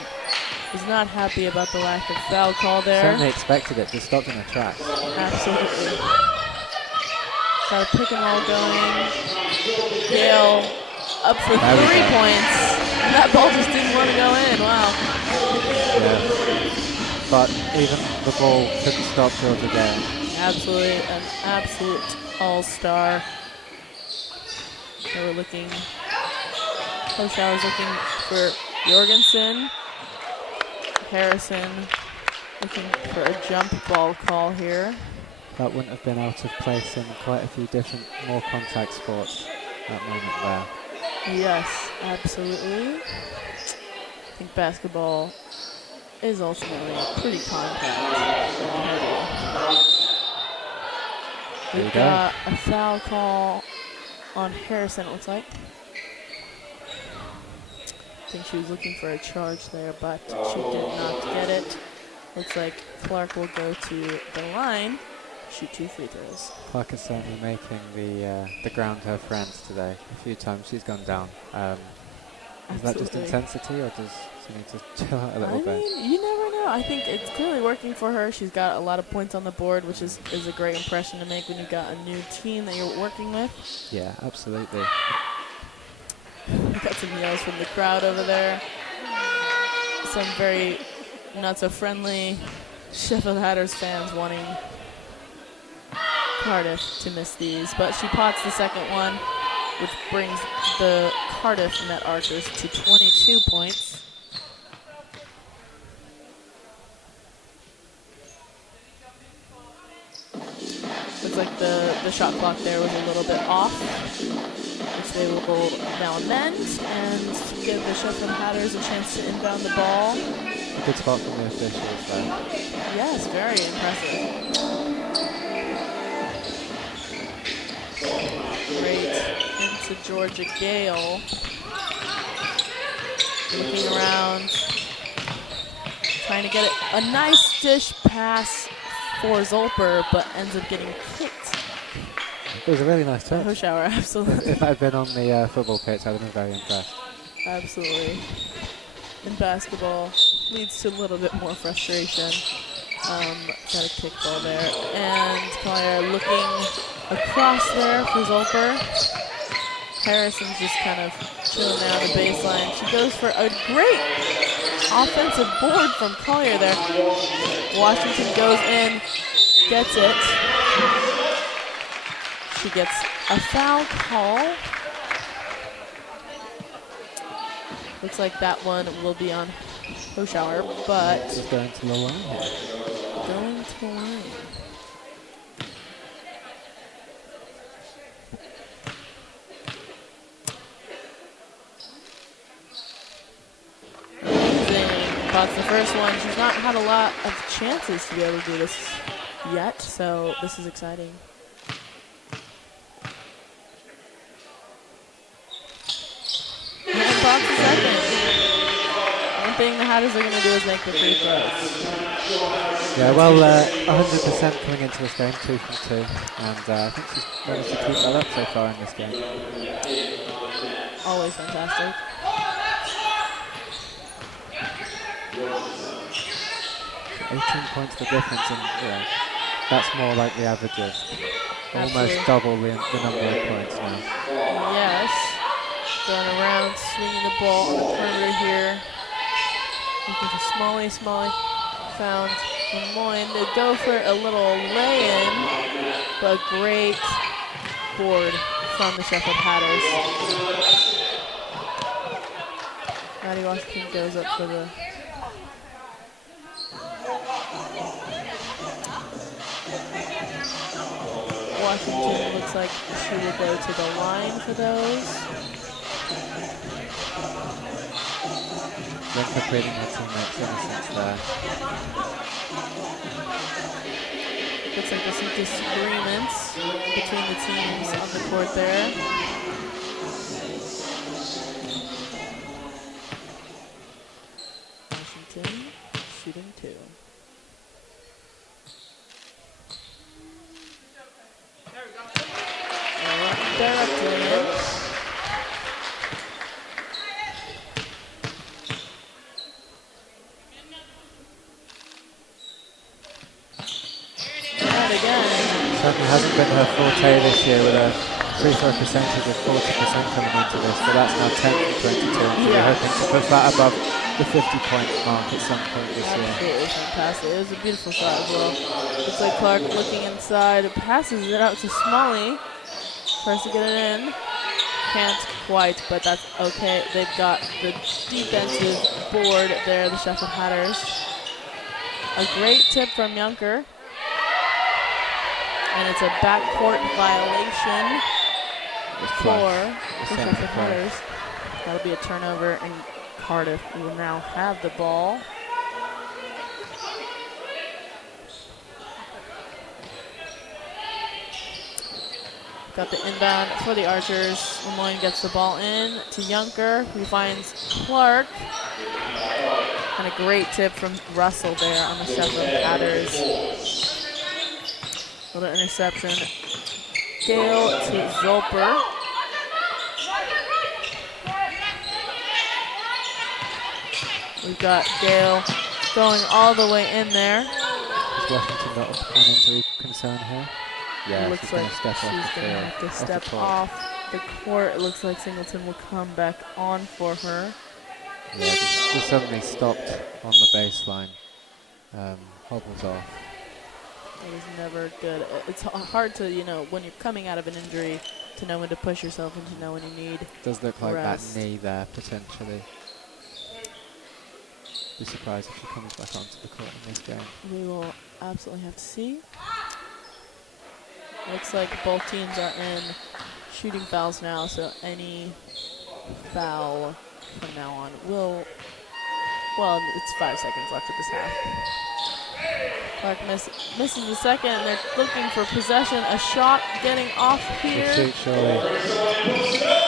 is not happy about the lack of foul call there. Certainly expected it to stop in the tracks. Absolutely. Got a pick and roll going. Gale up for 3 points. And that ball just didn't want to go in. Wow. Yeah. But even the ball couldn't stop Georgia Gale. Absolutely, an absolute all-star. So we're looking, Hoshauer's looking for Jorgensen. Harrison looking for a jump ball call here. That wouldn't have been out of place in quite a few different, more contact sports, that moment there. Yes, absolutely. I think basketball is ultimately pretty contact. We've got a foul call on Harrison, it looks like. I think she was looking for a charge there, but she did not get it. Looks like Clark will go to the line, shoot 2 free throws. Clark is certainly making the ground her friend today. A few times she's gone down. Is that just intensity, or does she need to chill out a little bit? I mean, you never know. I think it's clearly working for her. She's got a lot of points on the board, which is a great impression to make when you've got a new team that you're working with. Yeah, absolutely. We got some yells from the crowd over there. Some very not so friendly Sheffield Hatters fans wanting Cardiff to miss these. But she pots the second one, which brings the Cardiff Met Archers to 22 points. Looks like the shot clock there was a little bit off, which they will now amend and give the Sheffield Hatters a chance to inbound the ball. A good spot from the officials there. Yes, very impressive. Great into Georgia Gale. Looking around, trying to get it. A nice dish pass for Zolper, but ends up getting kicked. It was a really nice touch. Hoshauer, absolutely. If I had been on the football pitch, I'd have been very impressed. Absolutely. In basketball, leads to a little bit more frustration. Got a kick ball there. And Collier looking across there for Zolper. Harrison's just kind of chilling out the baseline. She goes for a great offensive board from Collier there. Washington goes in, gets it. She gets a foul call. Looks like that one will be on Hoshauer, but just going to the line here. Going to the line. That's the first one. She's not had a lot of chances to be able to do this yet, so this is exciting. And Bob's the second. thing the Hatters are going to do is make the free throws. Yeah, well, 100% coming into this game, 2 from 2, and I think she's managed to keep that up so far in this game. Always fantastic. 18 points the difference, and that's more like the average of almost Absolutely. double the number of points now. Yes. Going around, swinging the ball on the perimeter here. Looking for Smalley. Smalley found Lemoyne to go for a little lay-in, but great board from the Sheffield Hatters. Maddie Washington goes up for the Washington. Looks like she will go to the line for those. Linker creating her teammates' innocence there. Looks like there's some disagreements between the teams on the court there. Washington shooting 2. They're up to it. And again. Certainly hasn't been her forte this year with a free throw percentage of 40% coming into this, but that's now 10 from 22. And we're hoping to push that above the 50-point mark at some point this year. Absolutely fantastic. It was a beautiful shot as well. Looks like Clark looking inside, passes it out to Smalley. Tries to get it in. Can't quite, but that's okay. They've got the defensive board there, the Sheffield Hatters. A great tip from Junker. And it's a backcourt violation for the Sheffield Hatters. That'll be a turnover, and Cardiff will now have the ball. Got the inbound for the Archers. Lemoyne gets the ball in to Junker, who finds Clark. And a great tip from Russell there on the Sheffield Hatters. Little interception. Gale to Zolper. We've got Gale going all the way in there. Is Washington got an injury concern here? Yeah, it looks she's like going to step she's off the going to field. have to step off the court. It looks like Singleton will come back on for her. Yeah, just suddenly stopped on the baseline. Hobbles off. It is never good. It's hard to, when you're coming out of an injury, to know when to push yourself and to know when you need Does look like rest. that knee there, potentially. Be surprised if she comes back onto the court in this game. We will absolutely have to see. Looks like both teams are in shooting fouls now, so any foul from now on will, well, it's 5 seconds left of this half. Clark misses the second, and they're looking for possession. A shot getting off here. Good shoot, surely.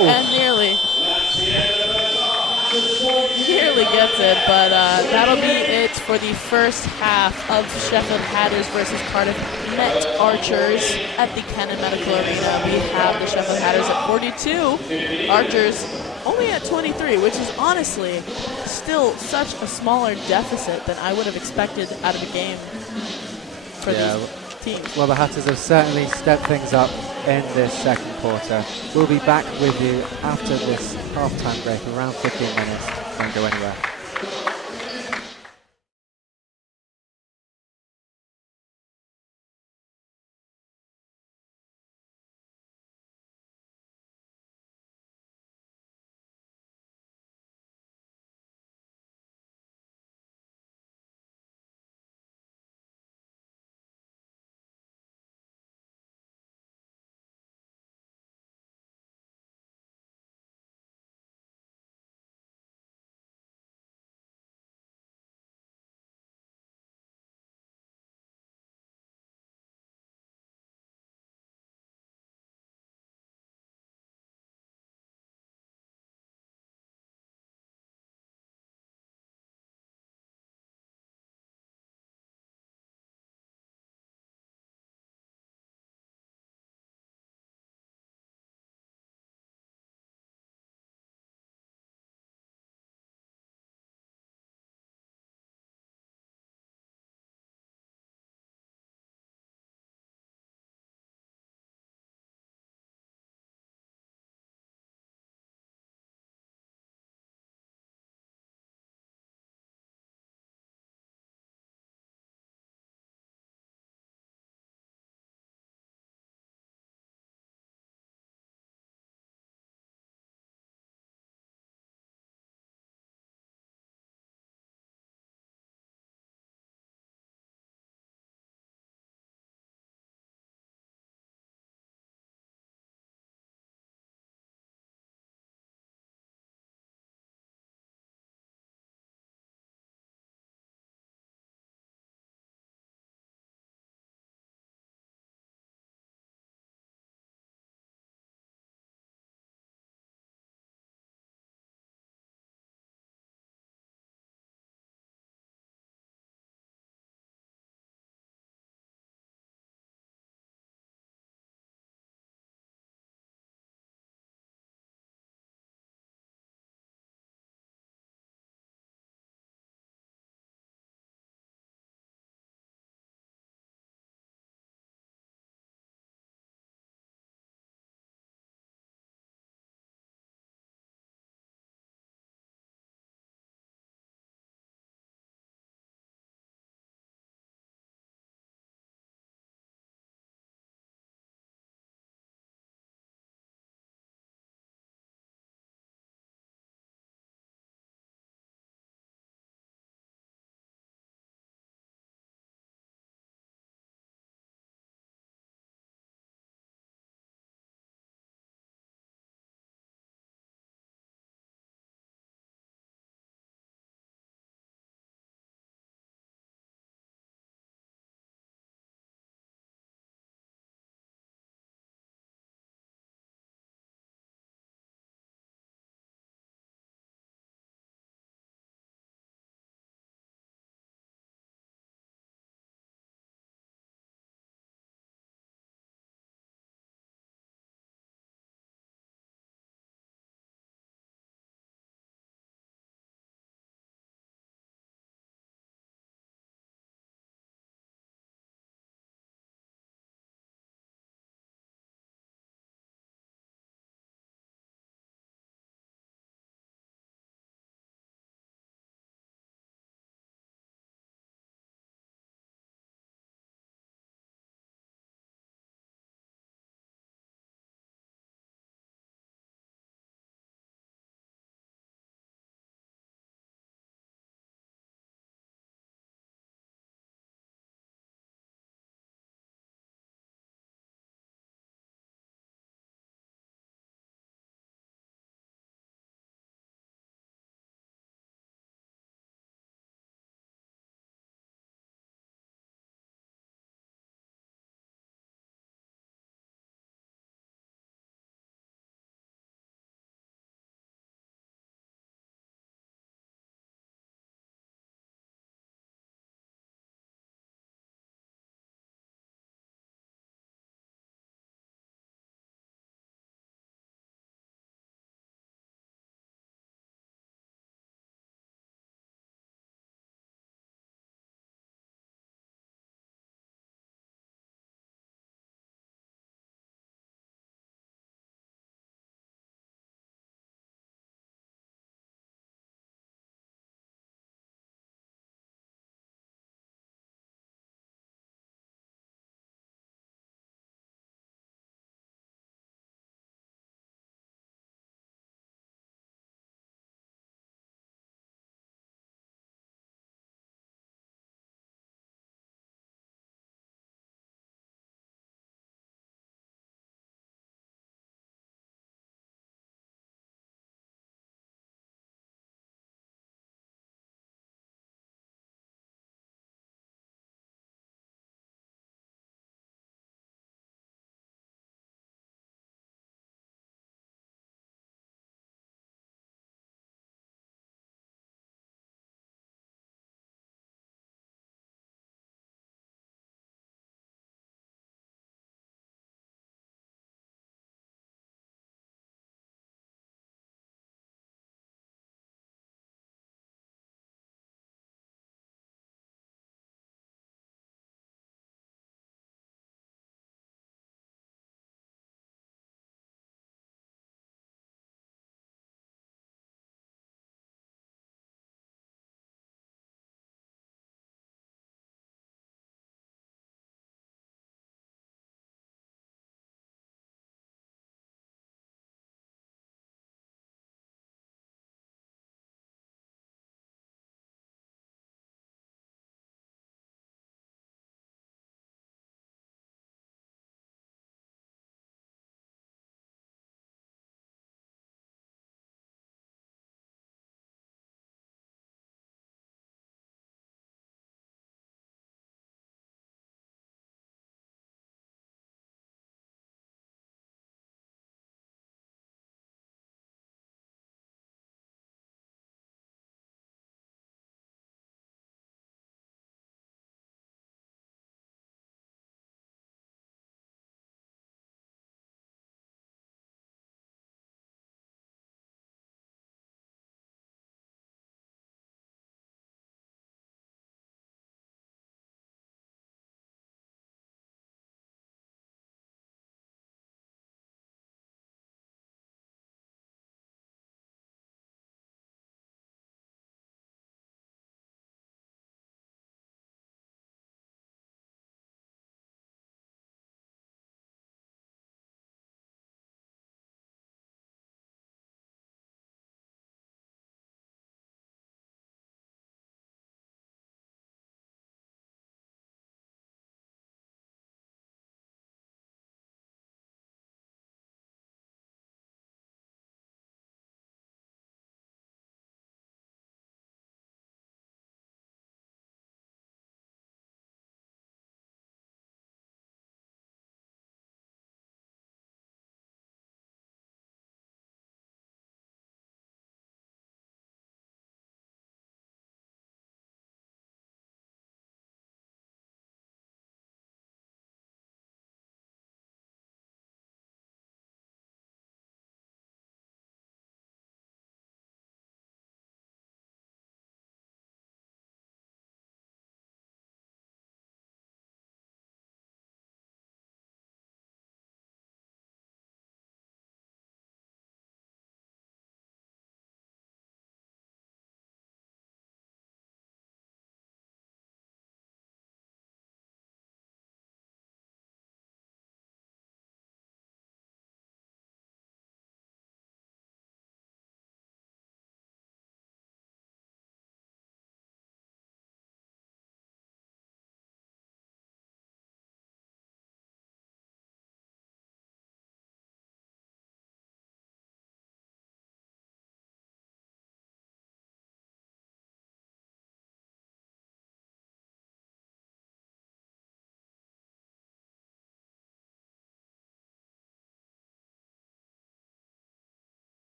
And nearly gets it, but that'll be it for the first half of Sheffield Hatters versus Cardiff Met Archers at the Cannon Medical Arena. We have the Sheffield Hatters at 42, Archers only at 23, which is honestly still such a smaller deficit than I would have expected out of a game for these teams. Well, the Hatters have certainly stepped things up in this second quarter. We'll be back with you after this half-time break, around 15 minutes. Don't go anywhere.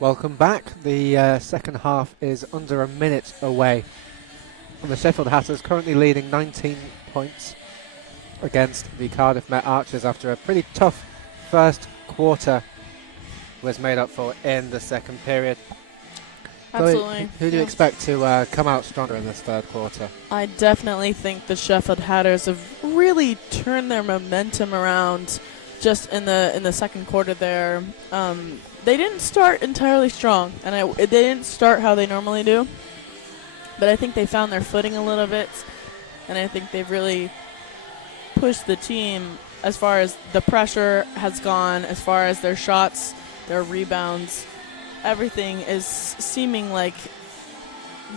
Welcome back. The second half is under a minute away. And the Sheffield Hatters currently leading 19 points against the Cardiff Met Archers after a pretty tough first quarter was made up for in the second period. Absolutely. Who do you expect to come out stronger in this third quarter? I definitely think the Sheffield Hatters have really turned their momentum around just in the second quarter there. They didn't start entirely strong, and they didn't start how they normally do. But I think they found their footing a little bit, and I think they've really pushed the team as far as the pressure has gone, as far as their shots, their rebounds. Everything is seeming like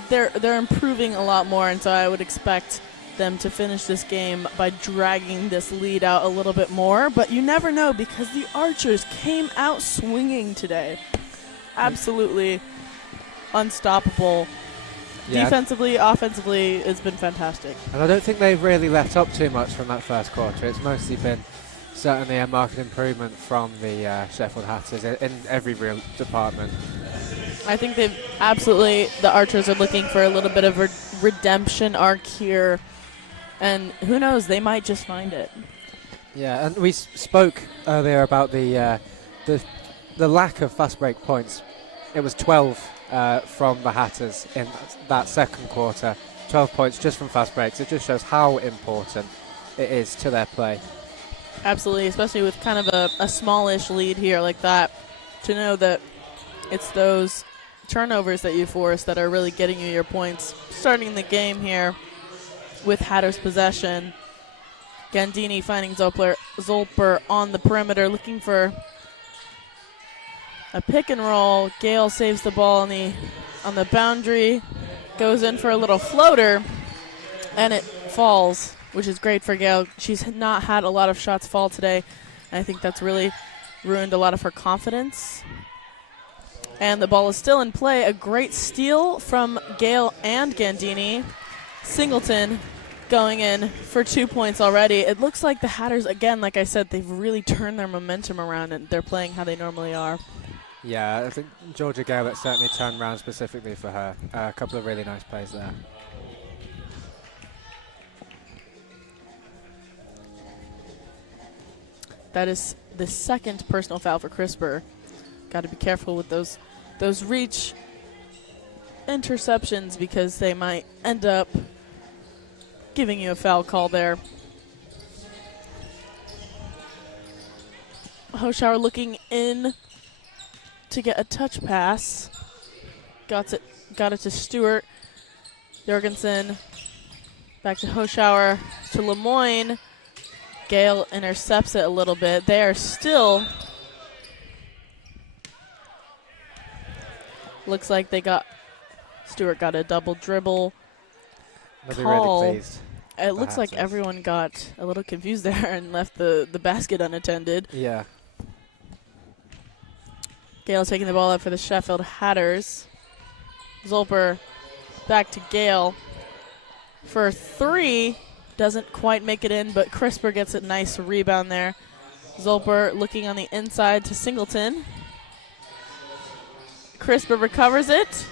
they're improving a lot more, and so I would expect them to finish this game by dragging this lead out a little bit more. But you never know, because the Archers came out swinging today. Absolutely unstoppable. Yeah. Defensively, offensively, it's been fantastic. And I don't think they've really let up too much from that first quarter. It's mostly been certainly a marked improvement from the Sheffield Hatters in every real department. I think the Archers are looking for a little bit of a redemption arc here, and who knows, they might just find it. Yeah, and we spoke earlier about the lack of fast break points. It was 12 from the Hatters in that second quarter, 12 points just from fast breaks. It just shows how important it is to their play. Absolutely, especially with kind of a smallish lead here like that, to know that it's those turnovers that you force that are really getting you your points. Starting the game here with Hatters possession. Gandini finding Zolper on the perimeter, looking for a pick and roll. Gale saves the ball on the boundary, goes in for a little floater, and it falls, which is great for Gale. She's not had a lot of shots fall today, and I think that's really ruined a lot of her confidence. And the ball is still in play. A great steal from Gale and Gandini. Singleton going in for 2 points already. It looks like the Hatters, again, like I said, they've really turned their momentum around, and they're playing how they normally are. Yeah, I think Georgia Gale certainly turned around specifically for her. A couple of really nice plays there. That is the second personal foul for Crisper. Got to be careful with those reach interceptions, because they might end up giving you a foul call there. Hoschauer looking in to get a touch pass. Got it to Stewart. Jorgensen back to Hoschauer to Lemoyne. Gale intercepts it a little bit. They are still, looks like Stewart got a double dribble call. Really pleased. It looks like everyone got a little confused there and left the basket unattended. Yeah. Gale taking the ball up for the Sheffield Hatters. Zolper back to Gale for 3. Doesn't quite make it in, but Crisper gets a nice rebound there. Zolper looking on the inside to Singleton. Crisper recovers it.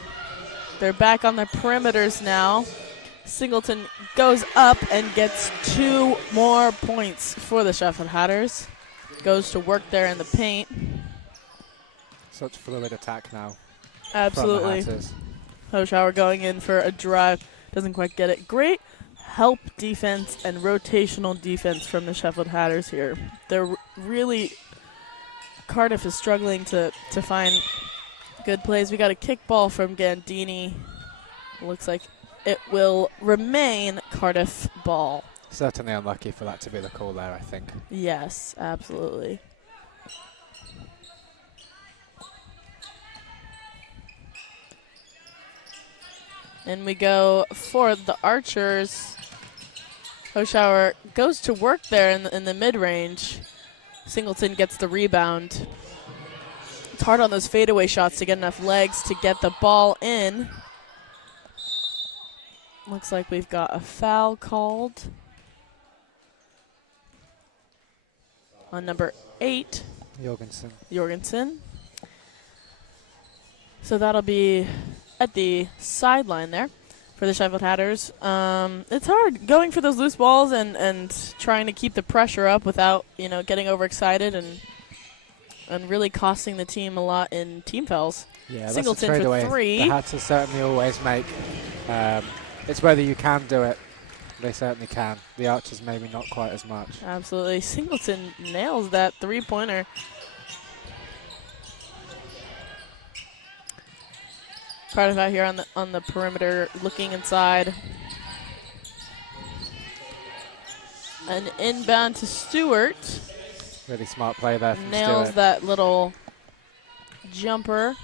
They're back on their perimeters now. Singleton goes up and gets 2 more points for the Sheffield Hatters. Goes to work there in the paint. Such fluid attack now. Absolutely. Hoschauer going in for a drive. Doesn't quite get it. Great help defense and rotational defense from the Sheffield Hatters here. They're really, Cardiff is struggling to find good plays. We got a kick ball from Gandini. Looks like it will remain Cardiff ball. Certainly unlucky for that to be the call there, I think. Yes, absolutely. And we go for the Archers. Hoschauer goes to work there in the mid-range. Singleton gets the rebound. It's hard on those fadeaway shots to get enough legs to get the ball in. Looks like we've got a foul called on number 8. Jorgensen. So that'll be at the sideline there for the Sheffield Hatters. It's hard going for those loose balls and trying to keep the pressure up without, getting overexcited and really costing the team a lot in team fouls. Yeah, Singleton that's a for 3. The Hatters certainly always make. It's whether you can do it. They certainly can. The Archers maybe not quite as much. Absolutely. Singleton nails that 3-pointer. Cardiff out here on the perimeter looking inside. An inbound to Stewart. Really smart play there from Nails Stewart. that little jumper.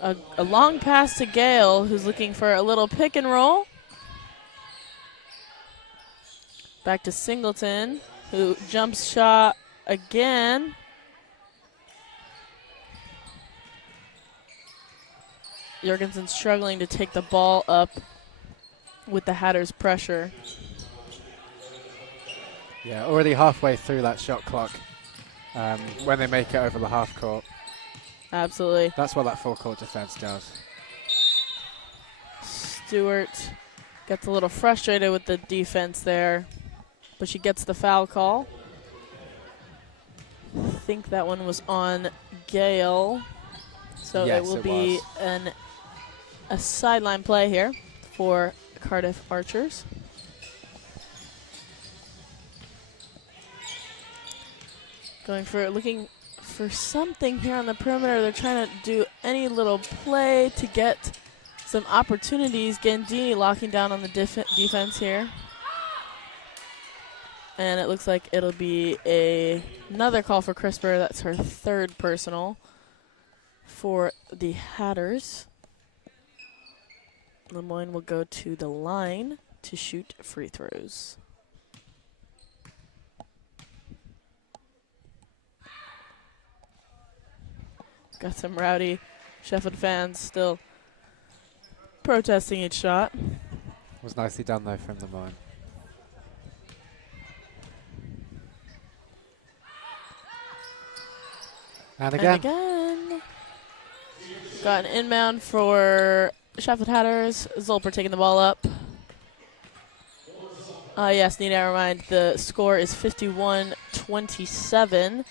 A long pass to Gale, who's looking for a little pick and roll. Back to Singleton, who jumps shot again. Jorgensen's struggling to take the ball up with the Hatters' pressure. Yeah, already halfway through that shot clock when they make it over the half court. Absolutely. That's what that full court defense does. Stewart gets a little frustrated with the defense there, but she gets the foul call. I think that one was on Gale. So yes, it will be a sideline play here for Cardiff Archers. Looking for something here on the perimeter. They're trying to do any little play to get some opportunities. Gandini locking down on the defense here. And it looks like it'll be another call for Crisper. That's her 3rd personal for the Hatters. Lemoyne will go to the line to shoot free throws. Got some rowdy Sheffield fans still protesting each shot. Was nicely done though from Lemoyne. And again. Got an inbound for Sheffield Hatters. Zolper taking the ball up. Yes, need to remind the score is 51-27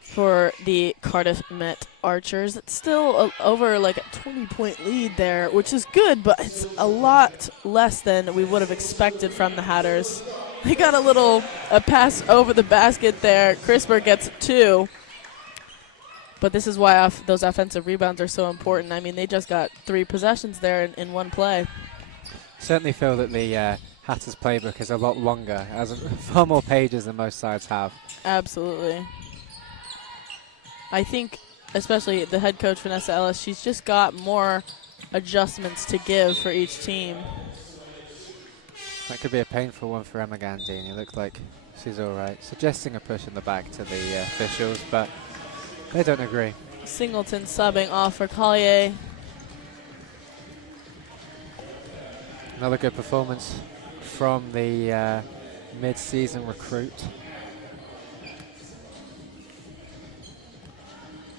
for the Cardiff Met Archers. It's still over like a 20-point lead there, which is good, but it's a lot less than we would have expected from the Hatters. They got a pass over the basket there. Crisper gets 2. But this is why those offensive rebounds are so important. I mean, they just got 3 possessions there in one play. Certainly feel that the Hatters playbook is a lot longer, has far more pages than most sides have. Absolutely. I think, especially the head coach, Vanessa Ellis, she's just got more adjustments to give for each team. That could be a painful one for Emma Gandini. It looks like she's all right. Suggesting a push in the back to the officials, but they don't agree. Singleton subbing off for Collier. Another good performance from the mid-season recruit.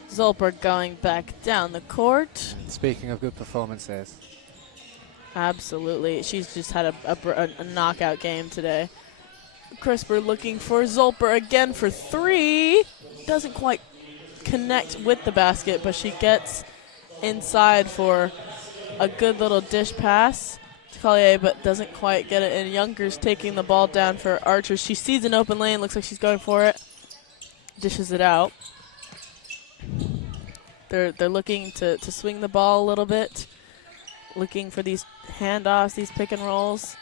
Zolper going back down the court. Speaking of good performances. Absolutely. She's just had a knockout game today. Crisper looking for Zolper again for 3. Doesn't quite connect with the basket, but she gets inside for a good little dish pass to Collier, but doesn't quite get it. And Younker's taking the ball down for Archers. She sees an open lane, looks like she's going for it. Dishes it out. They're looking to swing the ball a little bit, looking for these handoffs, these pick and rolls.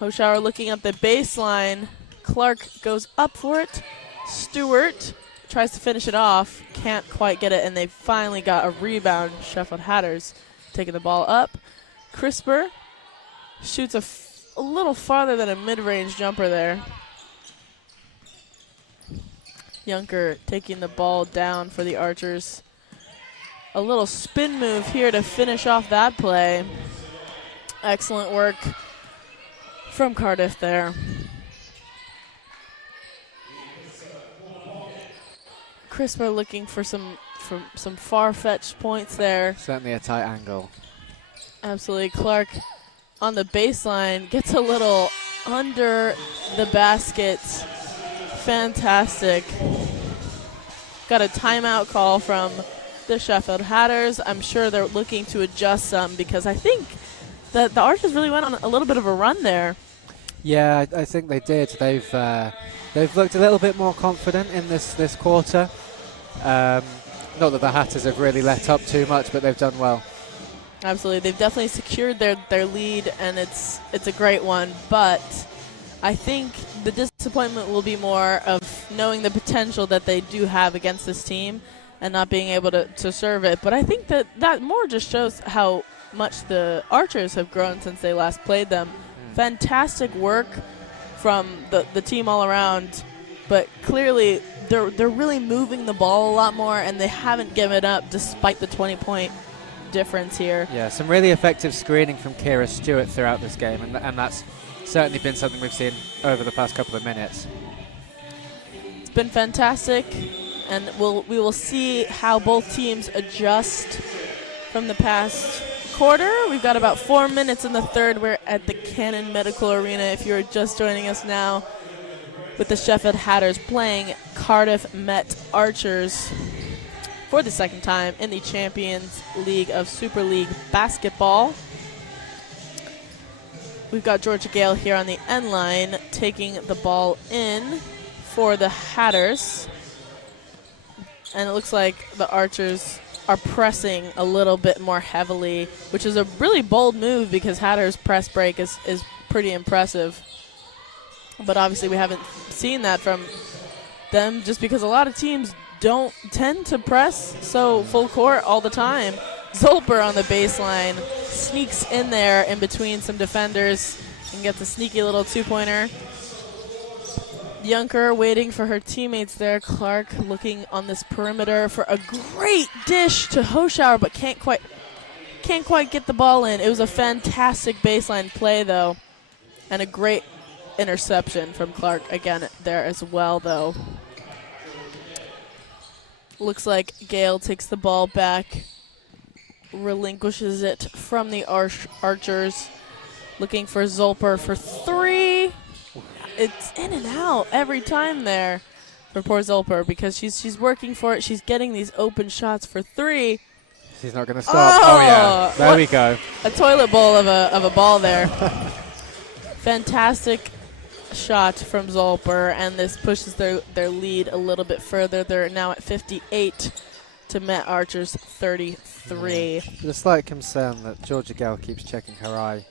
Hoschauer looking at the baseline. Clark goes up for it. Stewart tries to finish it off, can't quite get it, and they finally got a rebound. Sheffield Hatters taking the ball up. Crisper shoots a little farther than a mid-range jumper there. Younker taking the ball down for the Archers. A little spin move here to finish off that play. Excellent work from Cardiff there. Crisper looking for some from some far-fetched points there. Certainly a tight angle. Absolutely. Clark on the baseline gets a little under the basket. Fantastic. Got a timeout call from the Sheffield Hatters. I'm sure they're looking to adjust some because I think that the Archers really went on a little bit of a run there. Yeah, I think they did. They've looked a little bit more confident in this quarter. Not that the Hatters have really let up too much, but they've done well. Absolutely. They've definitely secured their lead, and it's a great one. But I think the disappointment will be more of knowing the potential that they do have against this team and not being able to serve it. But I think that more just shows how much the Archers have grown since they last played them. Fantastic work from the team all around, but clearly they're really moving the ball a lot more, and they haven't given up despite the 20-point difference here. Yeah, some really effective screening from Kira Stewart throughout this game, and that's certainly been something we've seen over the past couple of minutes. It's been fantastic, and we will see how both teams adjust from the past quarter. We've got about 4 minutes in the third. We're at the Cannon Medical Arena if you're just joining us now, with the Sheffield Hatters playing Cardiff Met Archers for the second time in the Champions League of Super League basketball. We've got Georgia Gale here on the end line taking the ball in for the Hatters. And it looks like the Archers are pressing a little bit more heavily, which is a really bold move because Hatters' press break is pretty impressive. But obviously we haven't seen that from them just because a lot of teams don't tend to press so full court all the time. Zolper on the baseline sneaks in there in between some defenders and gets a sneaky little two-pointer. Junker waiting for her teammates there. Clark looking on this perimeter for a great dish to Hoschauer, but can't quite get the ball in. It was a fantastic baseline play, though, and a great interception from Clark again there as well, though. Looks like Gale takes the ball back, relinquishes it from the Archers, looking for Zolper for three. It's in and out every time there for poor Zolper because she's working for it. She's getting these open shots for three. She's not going to stop. Oh yeah, there we go. A toilet bowl of a ball there. Fantastic shot from Zolper, and this pushes their lead a little bit further. They're now at 58 to Met Archers 33. There's a slight concern that Georgia Gale keeps checking her eye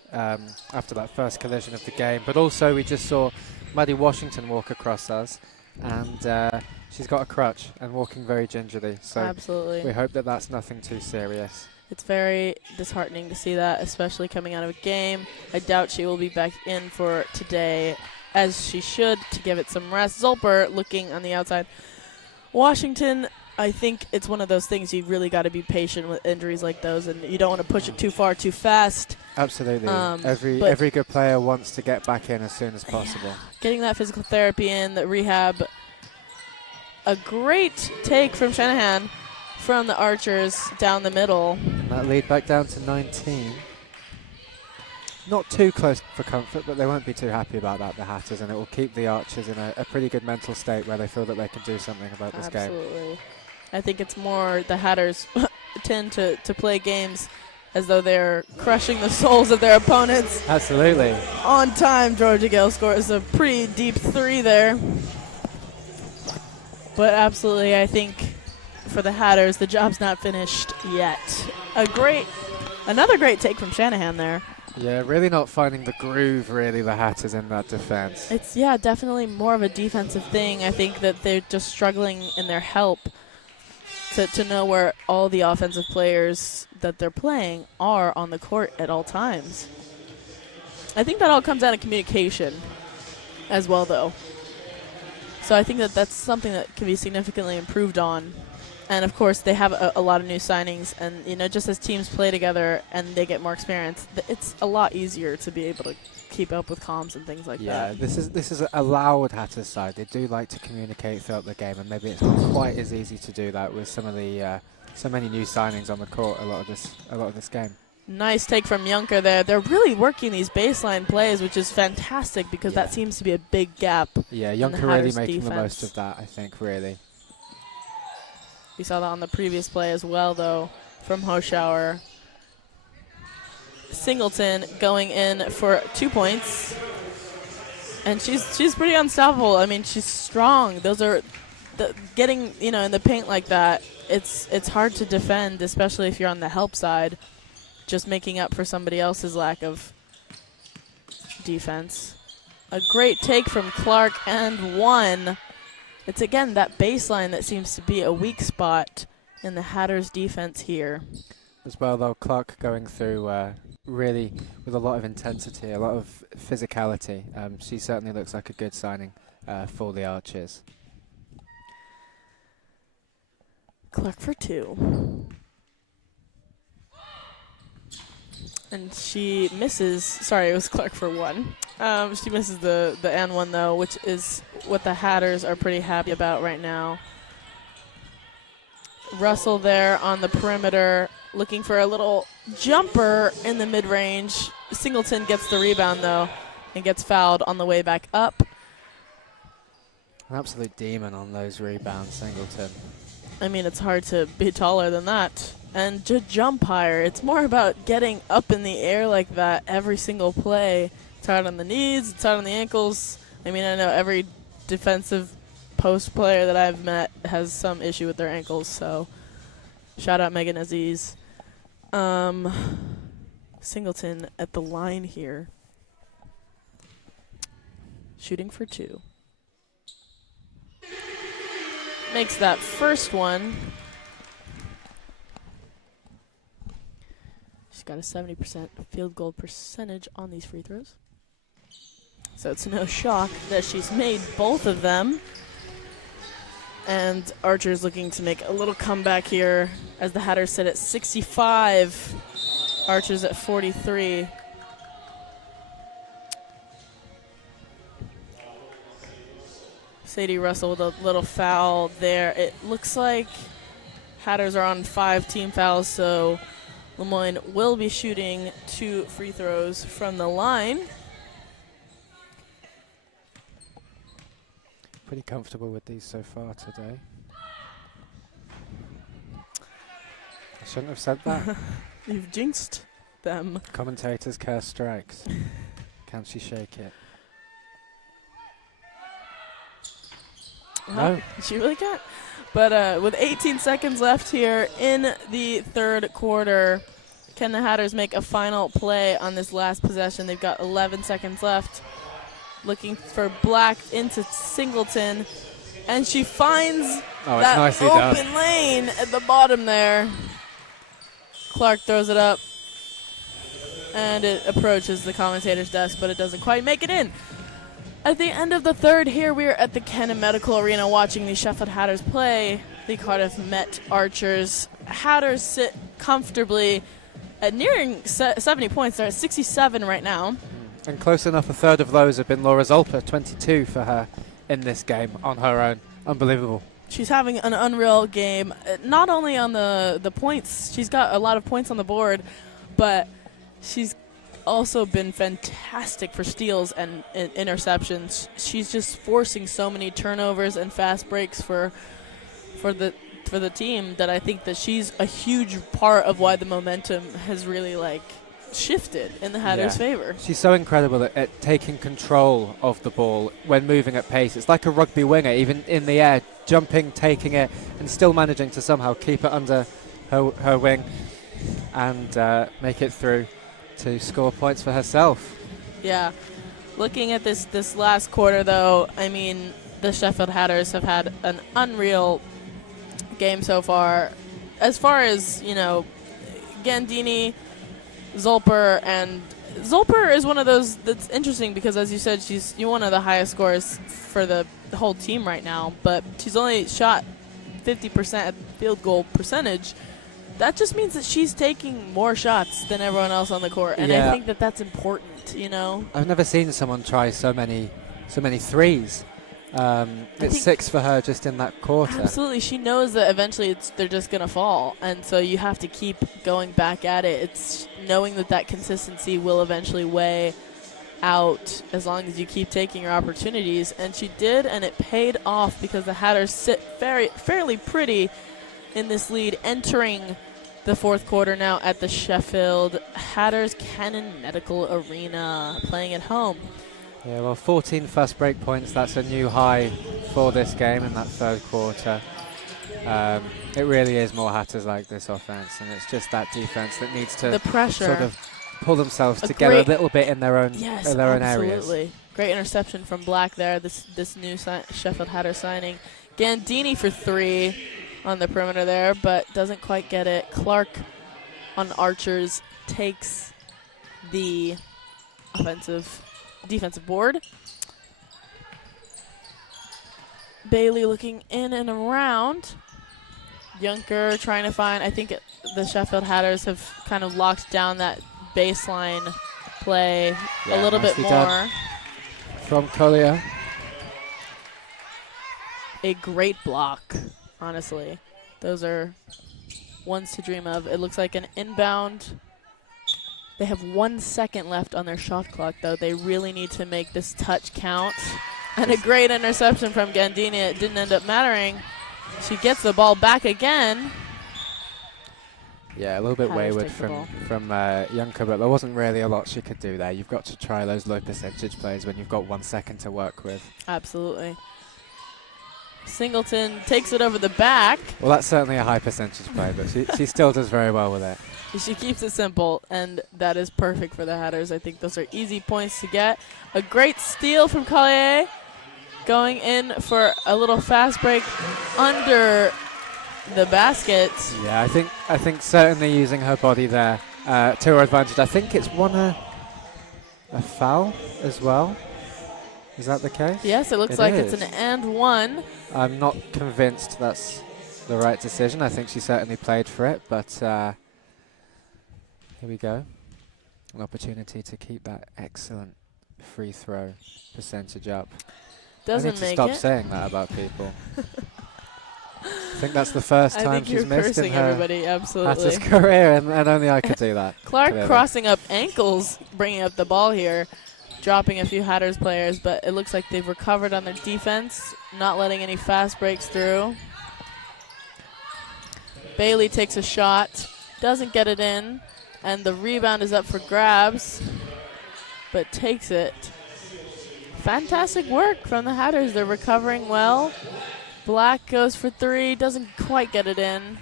after that first collision of the game, but also we just saw Maddie Washington walk across us, and she's got a crutch and walking very gingerly. So absolutely, we hope that that's nothing too serious. It's very disheartening to see that, especially coming out of a game. I doubt she will be back in for today, as she should, to give it some rest. Zolper looking on the outside. Washington, I think it's one of those things you really got to be patient with injuries like those, and you don't want to push it too far too fast. Absolutely. Every good player wants to get back in as soon as possible. Yeah, getting that physical therapy in, the rehab. A great take from Shanahan from the Archers down the middle. And that lead back down to 19. Not too close for comfort, but they won't be too happy about that, the Hatters, and it will keep the Archers in a pretty good mental state where they feel that they can do something about this game. Absolutely. I think it's more the Hatters tend to play games as though they're crushing the souls of their opponents. Absolutely. On time, Georgia Gale scores a pretty deep three there. But absolutely, I think for the Hatters, the job's not finished yet. Another great take from Shanahan there. Yeah, really not finding the groove, really, the Hatters in that defense. It's, yeah, definitely more of a defensive thing. I think that they're just struggling in their help to know where all the offensive players that they're playing are on the court at all times. I think that all comes out of communication as well, though. So I think that that's something that can be significantly improved on. And of course, they have a lot of new signings, and you know, just as teams play together and they get more experience, it's a lot easier to be able to keep up with comms and things like that. Yeah, this is a loud Hatters side. They do like to communicate throughout the game, and maybe it's not quite as easy to do that with some of the so many new signings on the court. A lot of this game. Nice take from Junker there. They're really working these baseline plays, which is fantastic because that seems to be a big gap. Yeah, Junker really making the most of that, I think, really. We saw that on the previous play as well, though, from Hoschauer. Singleton going in for 2 points. And she's pretty unstoppable. I mean, she's strong. Those are getting, you know, in the paint like that. It's hard to defend, especially if you're on the help side, just making up for somebody else's lack of defense. A great take from Clark and one. It's, again, that baseline that seems to be a weak spot in the Hatters' defense here. As well, though, Clark going through really with a lot of intensity, a lot of physicality. She certainly looks like a good signing for the Archers. Clark for 2. And she misses, sorry, it was Clark for 1. She misses the and one, though, which is what the Hatters are pretty happy about right now. Russell there on the perimeter, looking for a little jumper in the mid-range. Singleton gets the rebound, though, and gets fouled on the way back up. An absolute demon on those rebounds, Singleton. I mean, it's hard to be taller than that. And to jump higher, it's more about getting up in the air like that every single play. It's hard on the knees, it's hard on the ankles. I mean, I know every defensive post player that I've met has some issue with their ankles, so shout out Megan Aziz. Singleton at the line here. Shooting for 2. Makes that first one. She's got a 70% field goal percentage on these free throws. So it's no shock that she's made both of them. And Archer's looking to make a little comeback here as the Hatters sit at 65. Archers at 43. Sadie Russell with a little foul there. It looks like Hatters are on 5 team fouls, so Lemoyne will be shooting 2 free throws from the line. Pretty comfortable with these so far today. I shouldn't have said that. You've jinxed them. Commentators curse strikes. Can she shake it? Well, No. she really can't. But with 18 seconds left here in the third quarter, can the Hatters make a final play on this last possession? They've got 11 seconds left. Looking for Black into Singleton. And she finds that open lane at the bottom there. Clark throws it up. And it approaches the commentator's desk, but it doesn't quite make it in. At the end of the third here, we're at the Cannon Medical Arena watching the Sheffield Hatters play the Cardiff Met Archers. Hatters sit comfortably at nearing 70 points. They're at 67 right now. And close enough, a third of those have been Laura Zolper, 22 for her in this game on her own. Unbelievable. She's having an unreal game, not only on the points. She's got a lot of points on the board, but she's also been fantastic for steals and interceptions. She's just forcing so many turnovers and fast breaks for the team that I think that she's a huge part of why the momentum has really shifted in the Hatters' favor. She's so incredible at taking control of the ball when moving at pace. It's like a rugby winger, even in the air, jumping, taking it, and still managing to somehow keep it under her wing and make it through to score points for herself. Yeah. Looking at this last quarter, though, I mean, the Sheffield Hatters have had an unreal game so far. As far as, Gandini, Zolper, and Zolper is one of those that's interesting because, as you said, she's one of the highest scorers for the whole team right now, but she's only shot 50% field goal percentage, that just means that she's taking more shots than everyone else on the court. And I think that that's important, you know? I've never seen someone try so many threes. It's 6 for her just in that quarter. Absolutely. She knows that eventually they're just going to fall. And so you have to keep going back at it. It's knowing that consistency will eventually weigh out as long as you keep taking your opportunities. And she did, and it paid off because the Hatters sit fairly pretty in this lead entering the fourth quarter now at the Sheffield Hatters Cannon Medical Arena, playing at home. Yeah, well, 14 fast break points. That's a new high for this game in that third quarter. It really is more Hatters like this offense, and it's just that defense that needs to the pressure sort of pull themselves together a little bit in their own areas. Absolutely. Great interception from Black there. This new Sheffield Hatter signing. Gandini for 3 on the perimeter there, but doesn't quite get it. Clark on Archers takes the defensive board. Bailey looking in and around. Junker trying to find, I think the Sheffield Hatters have kind of locked down that baseline play a little bit more. From Collier. A great block, honestly. Those are ones to dream of. It looks like an inbound. They have 1 second left on their shot clock, though. They really need to make this touch count. And a great interception from Gandini. It didn't end up mattering. She gets the ball back again. Yeah, a little bit wayward from Junker, but there wasn't really a lot she could do there. You've got to try those low percentage plays when you've got 1 second to work with. Absolutely. Singleton takes it over the back. Well, that's certainly a high percentage play, but she still does very well with it. She keeps it simple, and that is perfect for the Hatters. I think those are easy points to get. A great steal from Collier, going in for a little fast break under the basket. Yeah, I think certainly using her body there to her advantage. I think it's won a foul as well. Is that the case? Yes, it looks like it's an and one. I'm not convinced that's the right decision. I think she certainly played for it, but here we go. An opportunity to keep that excellent free throw percentage up. Doesn't make it. I need to stop saying that about people. I think that's the first time she's missed in her Hatters career, and only I could do that. Clark clearly. Crossing up ankles, bringing up the ball here, dropping a few Hatters players, but it looks like they've recovered on their defense, not letting any fast breaks through. Bailey takes a shot, doesn't get it in, and the rebound is up for grabs, but takes it. Fantastic work from the Hatters. They're recovering well. Black goes for 3, doesn't quite get it in.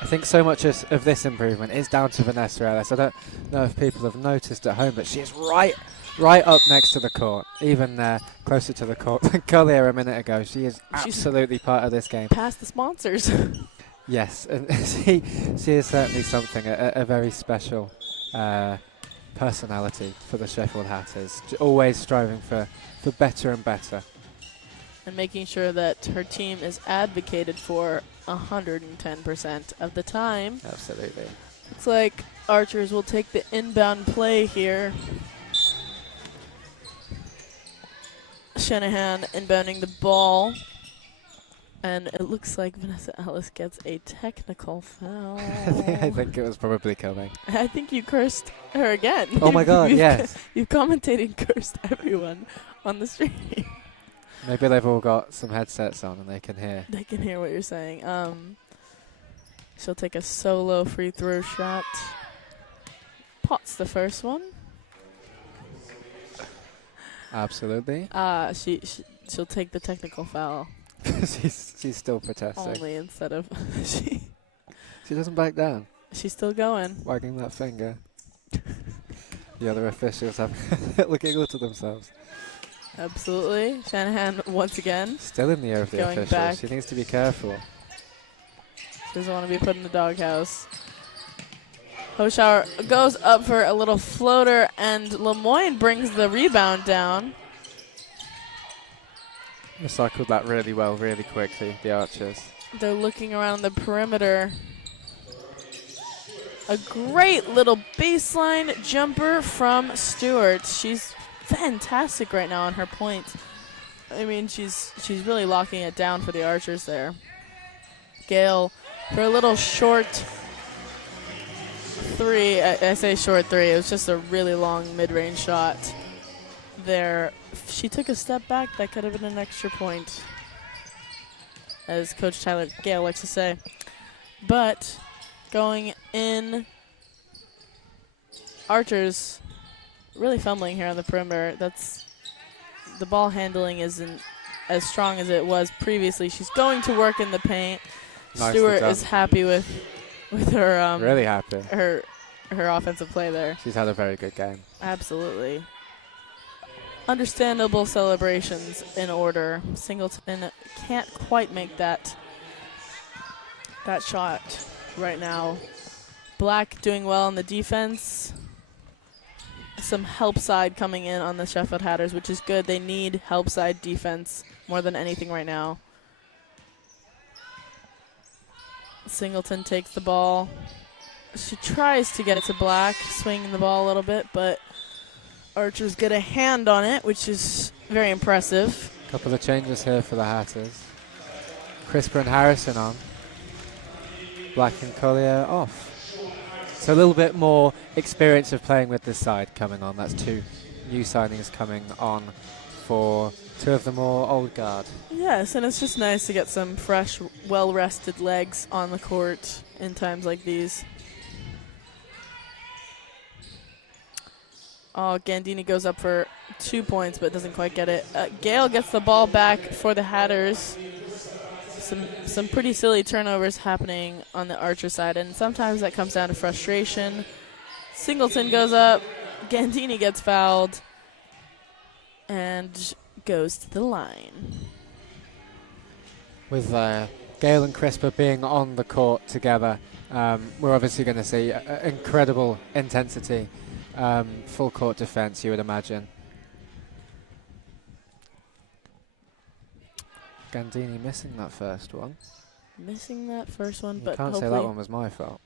I think so much of this improvement is down to Vanessa Ellis. I don't know if people have noticed at home, but she is right up next to the court, even closer to the court than Collier a minute ago. She's absolutely part of this game. Past the sponsors. Yes, and she is certainly something, a very special personality for the Sheffield Hatters, always striving for better and better. And making sure that her team is advocated for 110% of the time. Absolutely. Looks like Archers will take the inbound play here. Shanahan inbounding the ball. And it looks like Vanessa Ellis gets a technical foul. I think it was probably coming. I think you cursed her again. Oh my God, yes. You've commentated and cursed everyone on the stream. Maybe they've all got some headsets on and they can hear. They can hear what you're saying. She'll take a solo free throw shot. Pots the first one. Absolutely. She'll take the technical foul. she's still protesting. Only instead of she doesn't back down. She's still going. Wagging that finger. The other officials have a little giggle to themselves. Absolutely. Shanahan once again. Still in the ear of the officials. Back. She needs to be careful. She doesn't want to be put in the doghouse. Hoshauer goes up for a little floater, and Lemoyne brings the rebound down. Recycled that really well, really quickly, the Archers. They're looking around the perimeter. A great little baseline jumper from Stewart. She's fantastic right now on her point. I mean, she's really locking it down for the Archers there. Gale for a little short three. I say short three. It was just a really long mid-range shot there. If she took a step back, that could have been an extra point, as Coach Tyler Gale likes to say. But going in, Archers really fumbling here on the perimeter. The ball handling isn't as strong as it was previously. She's going to work in the paint. Stewart is happy with her really happy. Her offensive play there. She's had a very good game. Absolutely. Understandable celebrations in order. Singleton can't quite make that shot right now. Black doing well on the defense. Some help side coming in on the Sheffield Hatters, which is good. They need help side defense more than anything right now. Singleton takes the ball. She tries to get it to Black, swinging the ball a little bit, but Archers get a hand on it, which is very impressive. Couple of changes here for the Hatters. Crisper and Harrison on. Black and Collier off. So a little bit more experience of playing with this side coming on. That's two new signings coming on for two of the more old guard. Yes, and it's just nice to get some fresh, well-rested legs on the court in times like these. Oh, Gandini goes up for 2 points, but doesn't quite get it. Gale gets the ball back for the Hatters. Some pretty silly turnovers happening on the Archer side, and sometimes that comes down to frustration. Singleton goes up. Gandini gets fouled and goes to the line. With Gale and Crisper being on the court together, we're obviously going to see incredible intensity, full court defense, you would imagine. Gandini missing that first one. Missing that first one, but can't say that one was my fault.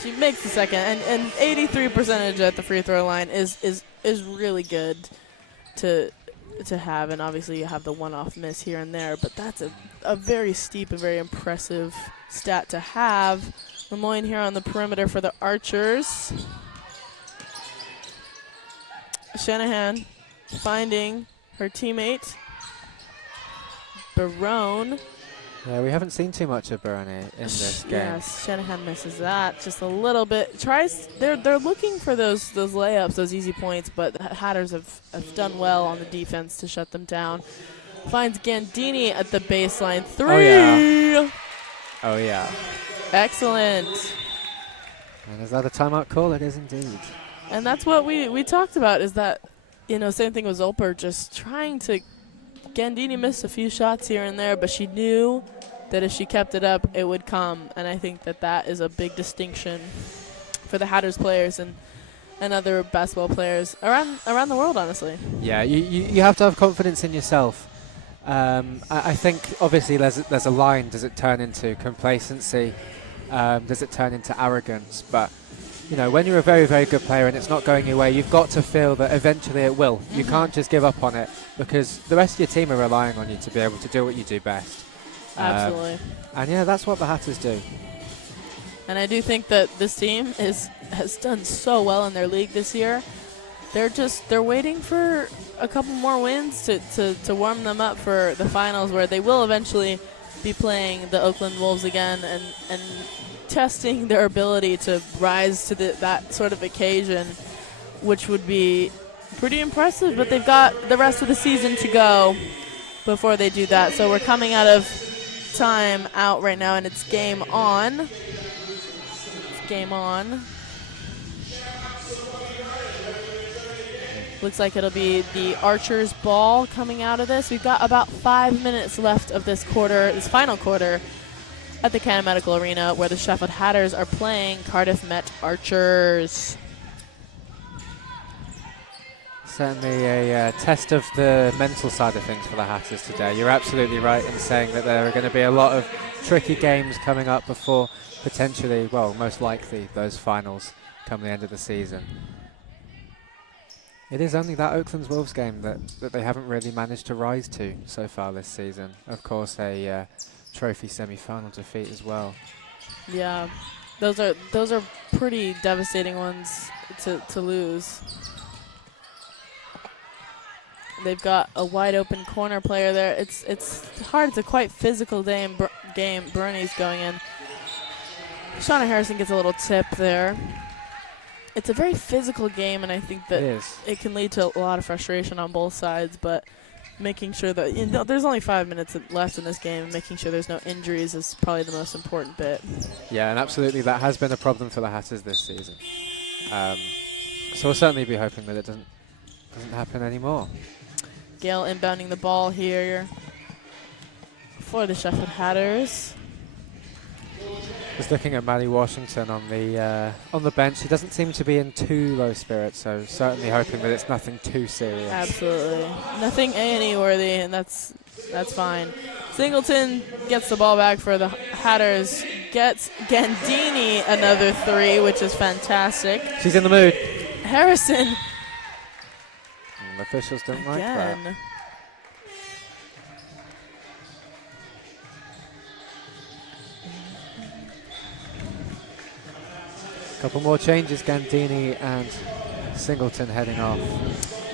She makes the second, and 83% at the free throw line is really good to have, and obviously you have the one-off miss here and there, but that's a very steep and very impressive stat to have. Lemoyne here on the perimeter for the Archers. Shanahan finding her teammate, Braun. Yeah, we haven't seen too much of Braun in this game. Yes, Shanahan misses that just a little bit. They're looking for those layups, those easy points, but the Hatters have done well on the defense to shut them down. Finds Gandini at the baseline. 3. Oh yeah. Oh yeah. Excellent. And is that a timeout call? It is indeed. And that's what we talked about, is that, same thing with Zolper, just trying to. Gandini missed a few shots here and there, but she knew that if she kept it up, it would come. And I think that is a big distinction for the Hatters players and other basketball players around the world, honestly. Yeah, you have to have confidence in yourself. I think obviously there's a line. Does it turn into complacency? Does it turn into arrogance? But when you're a very, very good player and it's not going your way, you've got to feel that eventually it will. Mm-hmm. You can't just give up on it, because the rest of your team are relying on you to be able to do what you do best. Absolutely. And yeah, that's what the Hatters do. And I do think that this team has done so well in their league this year. They're waiting for a couple more wins to warm them up for the finals, where they will eventually be playing the Oakland Wolves again and testing their ability to rise to that sort of occasion, which would be pretty impressive. But they've got the rest of the season to go before they do that. So we're coming out of time out right now, and it's game on. It's game on. Looks like it'll be the Archers ball coming out of this. We've got about 5 minutes left of this final quarter, at the Canada Medical Arena, where the Sheffield Hatters are playing Cardiff Met Archers. Certainly a test of the mental side of things for the Hatters today. You're absolutely right in saying that there are going to be a lot of tricky games coming up before potentially, well, most likely, those finals come the end of the season. It is only that Oakland's Wolves game that they haven't really managed to rise to so far this season. Of course, a trophy semi-final defeat as well. Yeah, those are pretty devastating ones to lose. They've got a wide open corner player there. It's hard. It's a quite physical game. Bernie's going in. Shauna Harrison gets a little tip there. It's a very physical game, and I think that it can lead to a lot of frustration on both sides. But making sure that there's only 5 minutes left in this game, and making sure there's no injuries is probably the most important bit. Yeah, and absolutely that has been a problem for the Hatters this season. So we'll certainly be hoping that it doesn't happen anymore. Gale inbounding the ball here for the Sheffield Hatters. Just looking at Maddie Washington on the bench, he doesn't seem to be in too low spirits, so certainly hoping that it's nothing too serious. Absolutely, nothing A&E worthy, and that's fine. Singleton gets the ball back for the Hatters, gets Gandini another 3, which is fantastic. She's in the mood. Harrison. The officials don't like that. Couple more changes, Gandini and Singleton heading off.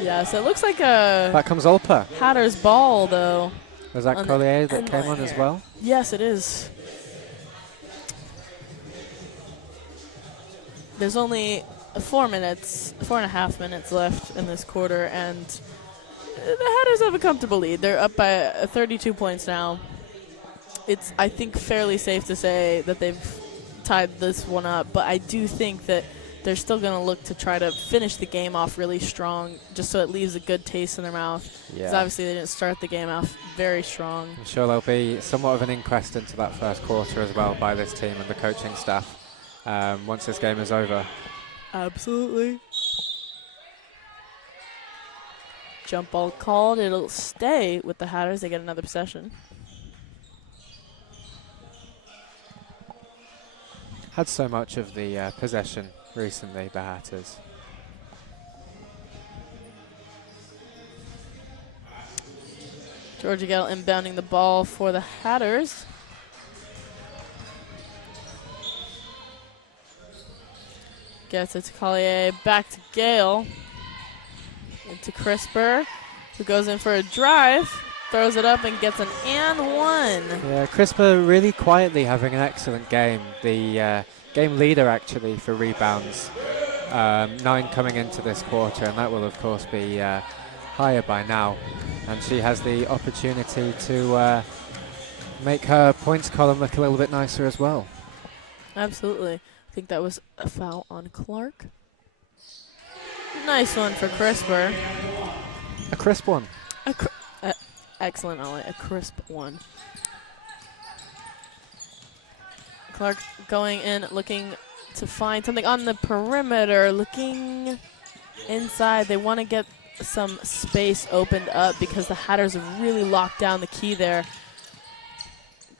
Yeah, so it looks like a... Back comes Olper. Hatters ball, though. Was that Collier that came on as well? Yes, it is. There's only 4.5 minutes left in this quarter, and the Hatters have a comfortable lead. They're up by 32 points now. It's, I think, fairly safe to say that they've tied this one up, but I do think that they're still going to look to try to finish the game off really strong, just so it leaves a good taste in their mouth. Because obviously they didn't start the game off very strong. I'm sure there'll be somewhat of an inquest into that first quarter as well by this team and the coaching staff once this game is over. Absolutely. Jump ball called. It'll stay with the Hatters. They get another possession. Had so much of the possession recently, the Hatters. Georgia Gale inbounding the ball for the Hatters. Gets it to Collier, back to Gale. Into Crisper, who goes in for a drive, throws it up and gets an and one. Yeah, Crisper really quietly having an excellent game. The game leader actually for rebounds. 9 coming into this quarter, and that will of course be higher by now. And she has the opportunity to make her points column look a little bit nicer as well. Absolutely. I think that was a foul on Clark. Nice one for Crisper. A crisp one. Excellent, Ollie. A crisp one. Clark going in, looking to find something on the perimeter, looking inside. They want to get some space opened up because the Hatters have really locked down the key there.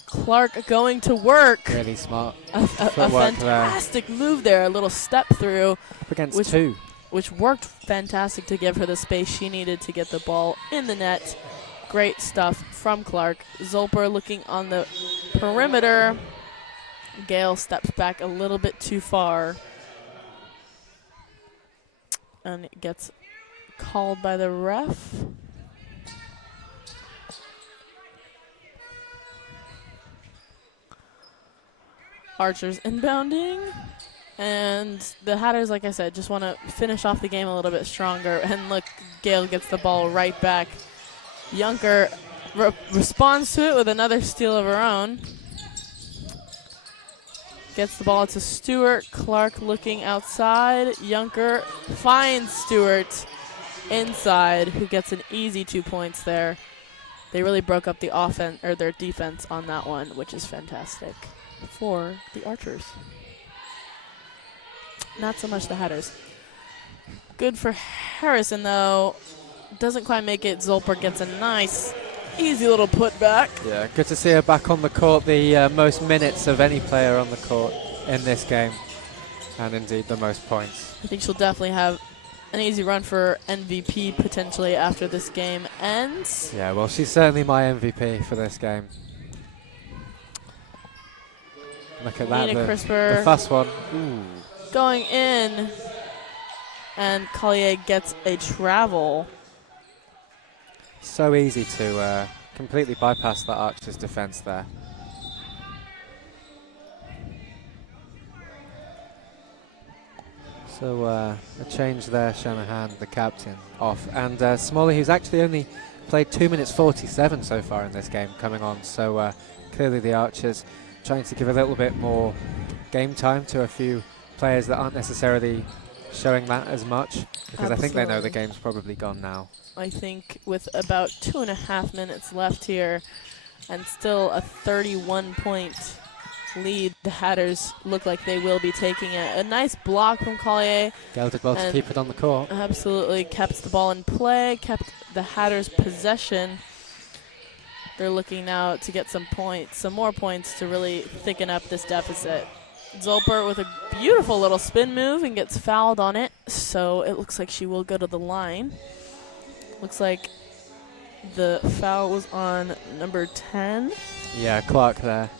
Clark going to work. Really smart. A fantastic move there. A little step through. Up against 2. Which worked fantastic to give her the space she needed to get the ball in the net. Great stuff from Clark. Zolper looking on the perimeter. Gale steps back a little bit too far. And it gets called by the ref. Archers inbounding. And the Hatters, like I said, just want to finish off the game a little bit stronger. And look, Gale gets the ball right back. Junker responds to it with another steal of her own. Gets the ball to Stewart. Clark looking outside. Junker finds Stewart inside, who gets an easy 2 points there. They really broke up the offense or their defense on that one, which is fantastic for the Archers. Not so much the Hatters. Good for Harrison, though, doesn't quite make it. Zolper gets a nice, easy little putback. Yeah, good to see her back on the court. The most minutes of any player on the court in this game, and indeed the most points. I think she'll definitely have an easy run for MVP potentially after this game ends. Yeah, well, she's certainly my MVP for this game. Look at that, the fast one. Ooh. Going in, and Collier gets a travel. So easy to completely bypass that Archer's defense there. So a change there, Shanahan, the captain, off. And Smalley, who's actually only played 2 minutes 47 so far in this game, coming on. So clearly the Archers trying to give a little bit more game time to a few players that aren't necessarily showing that as much, because I think they know the game's probably gone now. I think with about 2.5 minutes left here and still a 31-point lead, the Hatters look like they will be taking it. A nice block from Collier. Gail did well to keep it on the court. Absolutely kept the ball in play, kept the Hatters possession. They're looking now to get some points, some more points to really thicken up this deficit. Zolper with a beautiful little spin move and gets fouled on it, so it looks like she will go to the line. Looks like the foul was on number 10. Yeah, Clark there.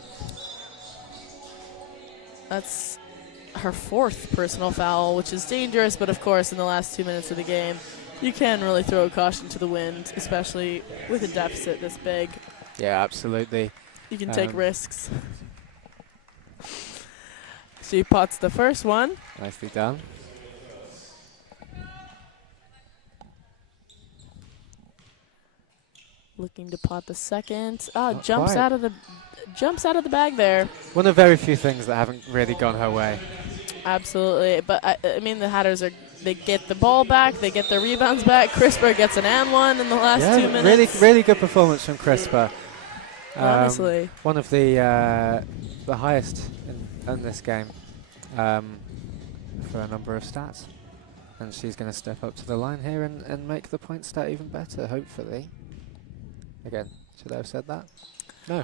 That's her 4th personal foul, which is dangerous, but of course in the last 2 minutes of the game, you can really throw a caution to the wind, especially with a deficit this big. Yeah, absolutely. You can take risks. She pots the first one. Nicely done. Looking to pot the second. Jumps out of the bag there. One of very few things that haven't really gone her way. Absolutely, but I mean the Hatters they get the ball back, they get their rebounds back. Crisper gets an and one in the last 2 minutes. Really good performance from Crisper. Honestly, one of the highest in this game for a number of stats, and she's going to step up to the line here and make the point stat even better, hopefully. Again, should I have said that? No.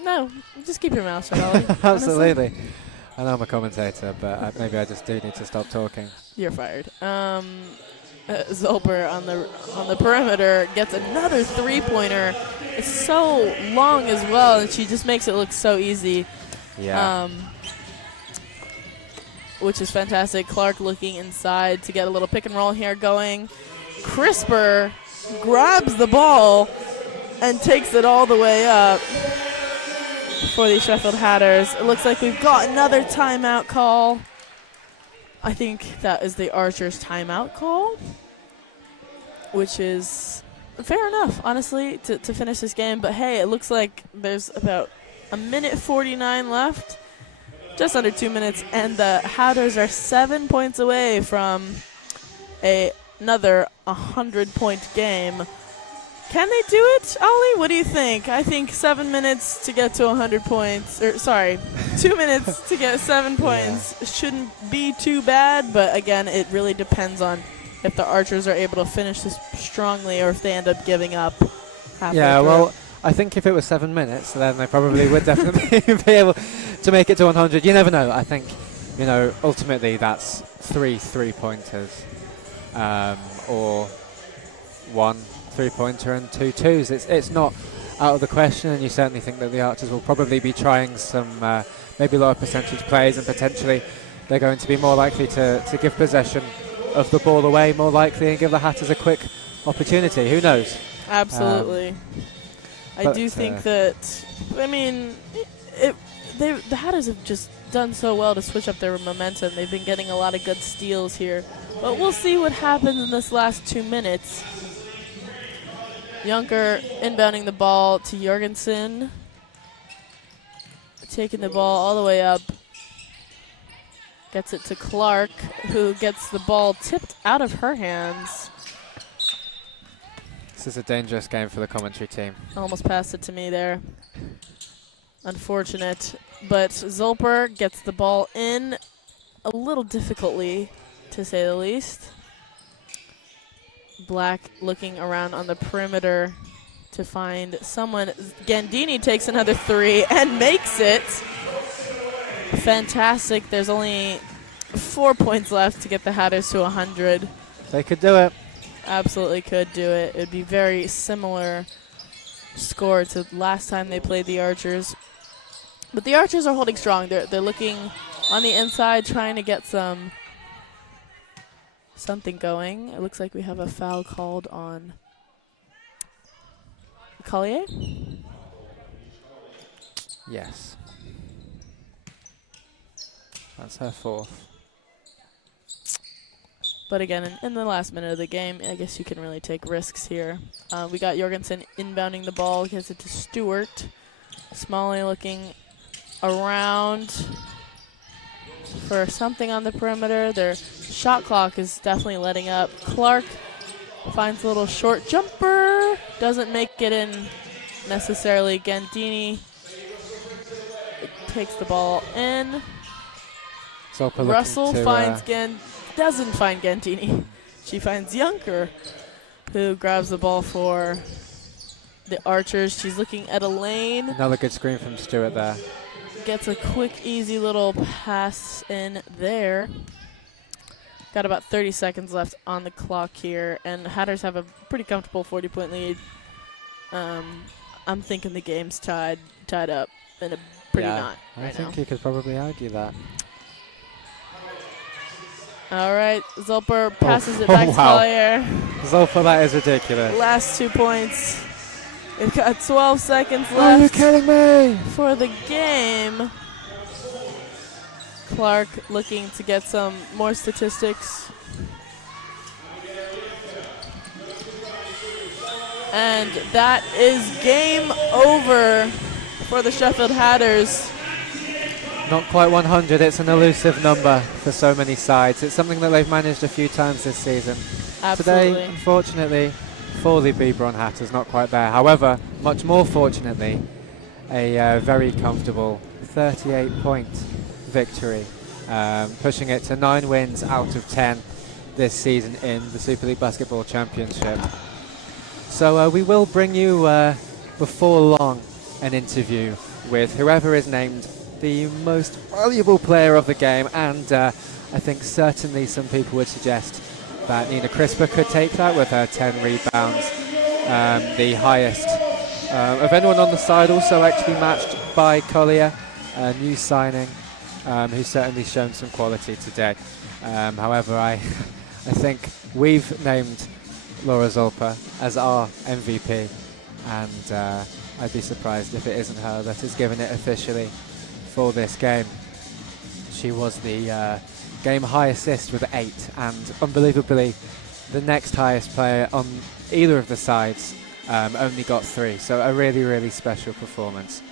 No, just keep your mouth shut, Ollie. Absolutely. I know I'm a commentator, but maybe I just do need to stop talking. You're fired. Zolper on the perimeter gets another 3-pointer. It's so long as well, and she just makes it look so easy. Yeah. Which is fantastic. Clark looking inside to get a little pick and roll here going. Crisper grabs the ball and takes it all the way up for the Sheffield Hatters. It looks like we've got another timeout call. I think that is the Archers timeout call, which is fair enough, honestly, to finish this game. But hey, it looks like there's about 1:49 left, just under 2 minutes, and the Hatters are 7 points away from another 100-point game. Can they do it, Ollie? What do you think? I think 7 minutes to get to 100 points. 2 minutes to get 7 points shouldn't be too bad. But again, it really depends on if the Archers are able to finish this strongly or if they end up giving up halfway through. Well, I think if it was 7 minutes, then they probably would definitely be able to make it to 100. You never know. I think, ultimately that's 3 3-pointers or 1 3-pointer and 2 twos. It's not out of the question, and you certainly think that the Archers will probably be trying some maybe lower percentage plays, and potentially they're going to be more likely to give possession of the ball away, more likely, and give the Hatters a quick opportunity. Who knows? Absolutely. I do think that, the Hatters have just done so well to switch up their momentum. They've been getting a lot of good steals here. But we'll see what happens in this last 2 minutes. Junker inbounding the ball to Jorgensen. Taking the ball all the way up. Gets it to Clark, who gets the ball tipped out of her hands. This is a dangerous game for the commentary team. Almost passed it to me there. Unfortunate. But Zolper gets the ball in a little difficultly, to say the least. Black looking around on the perimeter to find someone. Gandini takes another 3 and makes it. Fantastic. There's only 4 points left to get the Hatters to 100. They could do it. Absolutely could do it. It would be very similar score to last time they played the Archers. But the Archers are holding strong. They're looking on the inside, trying to get something going. It looks like we have a foul called on Collier. Yes. That's her 4th. But again, in the last minute of the game, I guess you can really take risks here. We got Jorgensen inbounding the ball, gets it to Stewart. Smalley looking around for something on the perimeter. Their shot clock is definitely letting up. Clark finds a little short jumper, doesn't make it in necessarily. Gandini takes the ball in. Russell finds doesn't find Gandini. She finds Junker, who grabs the ball for the Archers. She's looking at a lane. Another good screen from Stewart there. Gets a quick, easy little pass in there. Got about 30 seconds left on the clock here, and Hatters have a pretty comfortable 40-point lead. I'm thinking the game's tied up in a pretty knot right now. I think you could probably argue that. All right, Zolper passes it back to Collier. Zolper, that is ridiculous. Last 2 points. We've got 12 seconds left. Are you kidding me? For the game. Clark looking to get some more statistics. And that is game over for the Sheffield Hatters. Not quite 100. It's an elusive number for so many sides. It's something that they've managed a few times this season. Absolutely. Today, unfortunately, for the Braun Hatters, not quite there. However, much more fortunately, a very comfortable 38-point victory, pushing it to 9 wins out of 10 this season in the Super League Basketball Championship. So we will bring you before long an interview with whoever is named the most valuable player of the game, and I think certainly some people would suggest that Nina Crisper could take that with her 10 rebounds, the highest of anyone on the side, also actually matched by Collier, a new signing who's certainly shown some quality today. However, I think we've named Laura Zolper as our MVP, and I'd be surprised if it isn't her that has given it officially for this game. She was the game high assist with 8, and unbelievably the next highest player on either of the sides only got 3. So a really, really special performance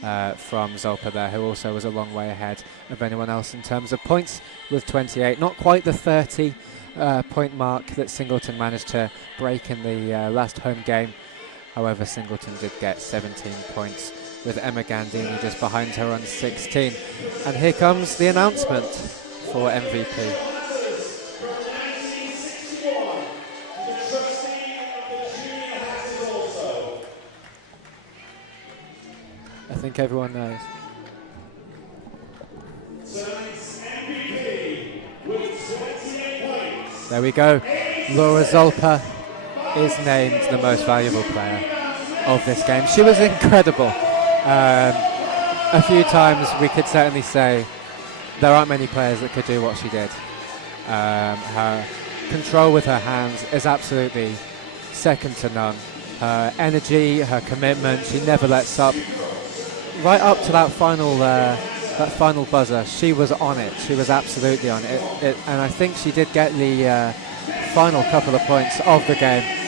from Zolper there, who also was a long way ahead of anyone else in terms of points with 28. Not quite the 30 point mark that Singleton managed to break in the last home game. However, Singleton did get 17 points, with Emma Gandini just behind her on 16. And here comes the announcement for MVP. I think everyone knows. There we go. Laura Zolper is named the most valuable player of this game. She was incredible. A few times we could certainly say there aren't many players that could do what she did. Her control with her hands is absolutely second to none. Her energy, her commitment, she never lets up. Right up to that final buzzer, she was on it. She was absolutely on it. And I think she did get the final couple of points of the game.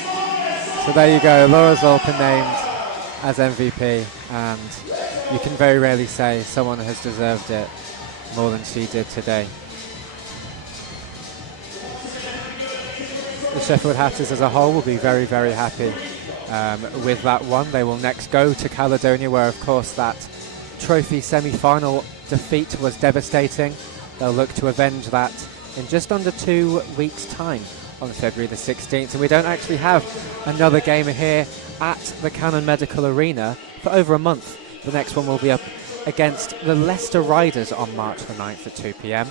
So there you go, Laura Zolper named as MVP, and you can very rarely say someone has deserved it more than she did today. The Sheffield Hatters as a whole will be very, very happy with that one. They will next go to Caledonia, where of course that trophy semi-final defeat was devastating. They'll look to avenge that in just under 2 weeks' time on February the 16th, and we don't actually have another game here at the Cannon Medical Arena for over a month. The next one will be up against the Leicester Riders on March the 9th at 2 p.m.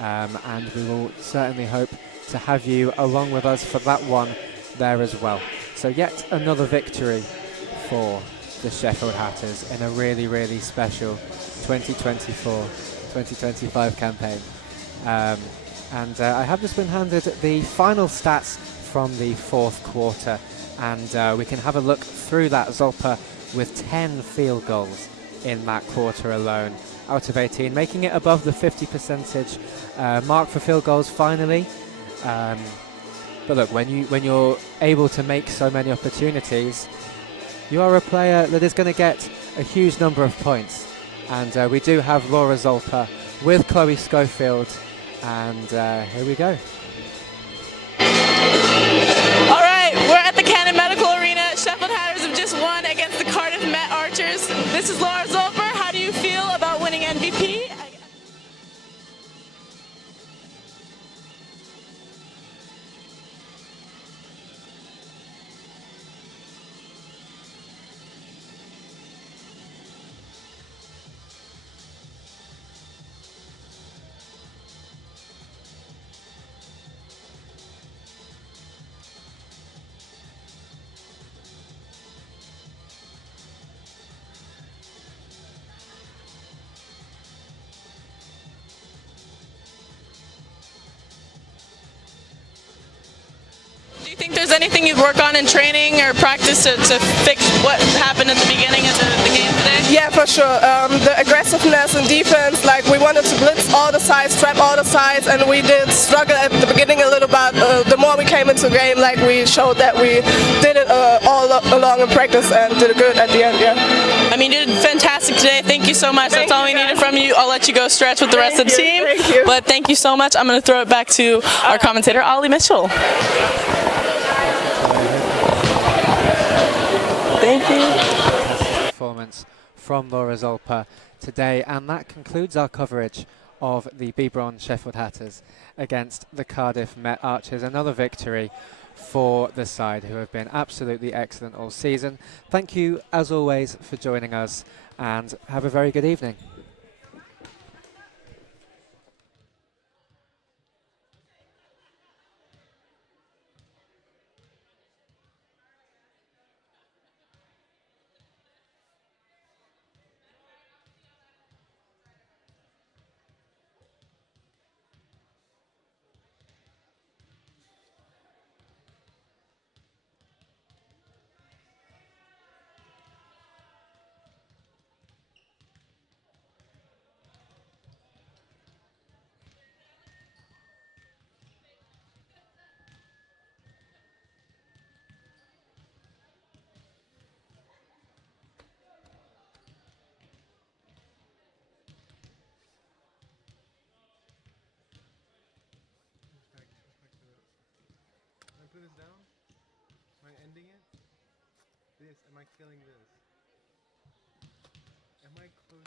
And we will certainly hope to have you along with us for that one there as well. So yet another victory for the Sheffield Hatters in a really, really special 2024-2025 campaign. And I have just been handed the final stats from the fourth quarter, and we can have a look through that. Zolper with 10 field goals in that quarter alone out of 18, making it above the 50% mark for field goals finally. But look, when you're able to make so many opportunities, you are a player that is going to get a huge number of points. And we do have Laura Zolper with Chloe Schofield, and here we go. All right, we're at the Cannon Medical Arena. Sheffield Hatters have just won against the Cardiff Met Archers. This is Laura Zolper. How do you feel about winning MVP? Do you think there's anything you'd work on in training or practice to fix what happened at the beginning of the game today? Yeah, for sure. The aggressiveness and defense, like we wanted to blitz all the sides, trap all the sides, and we did struggle at the beginning a little bit. The more we came into the game, like we showed that we did it all along in practice and did it good at the end, yeah. I mean, you did fantastic today. Thank you so much. That's all we needed from you. I'll let you go stretch with the rest of the team. Thank you. But thank you so much. I'm going to throw it back to our commentator, Ollie Mitchell. Thank you. Performance from Laura Zolper today, and that concludes our coverage of the Braun Sheffield Hatters against the Cardiff Met Archers. Another victory for the side, who have been absolutely excellent all season. Thank you, as always, for joining us, and have a very good evening. Put this down? Am I ending it? This, am I killing this? Am I closing?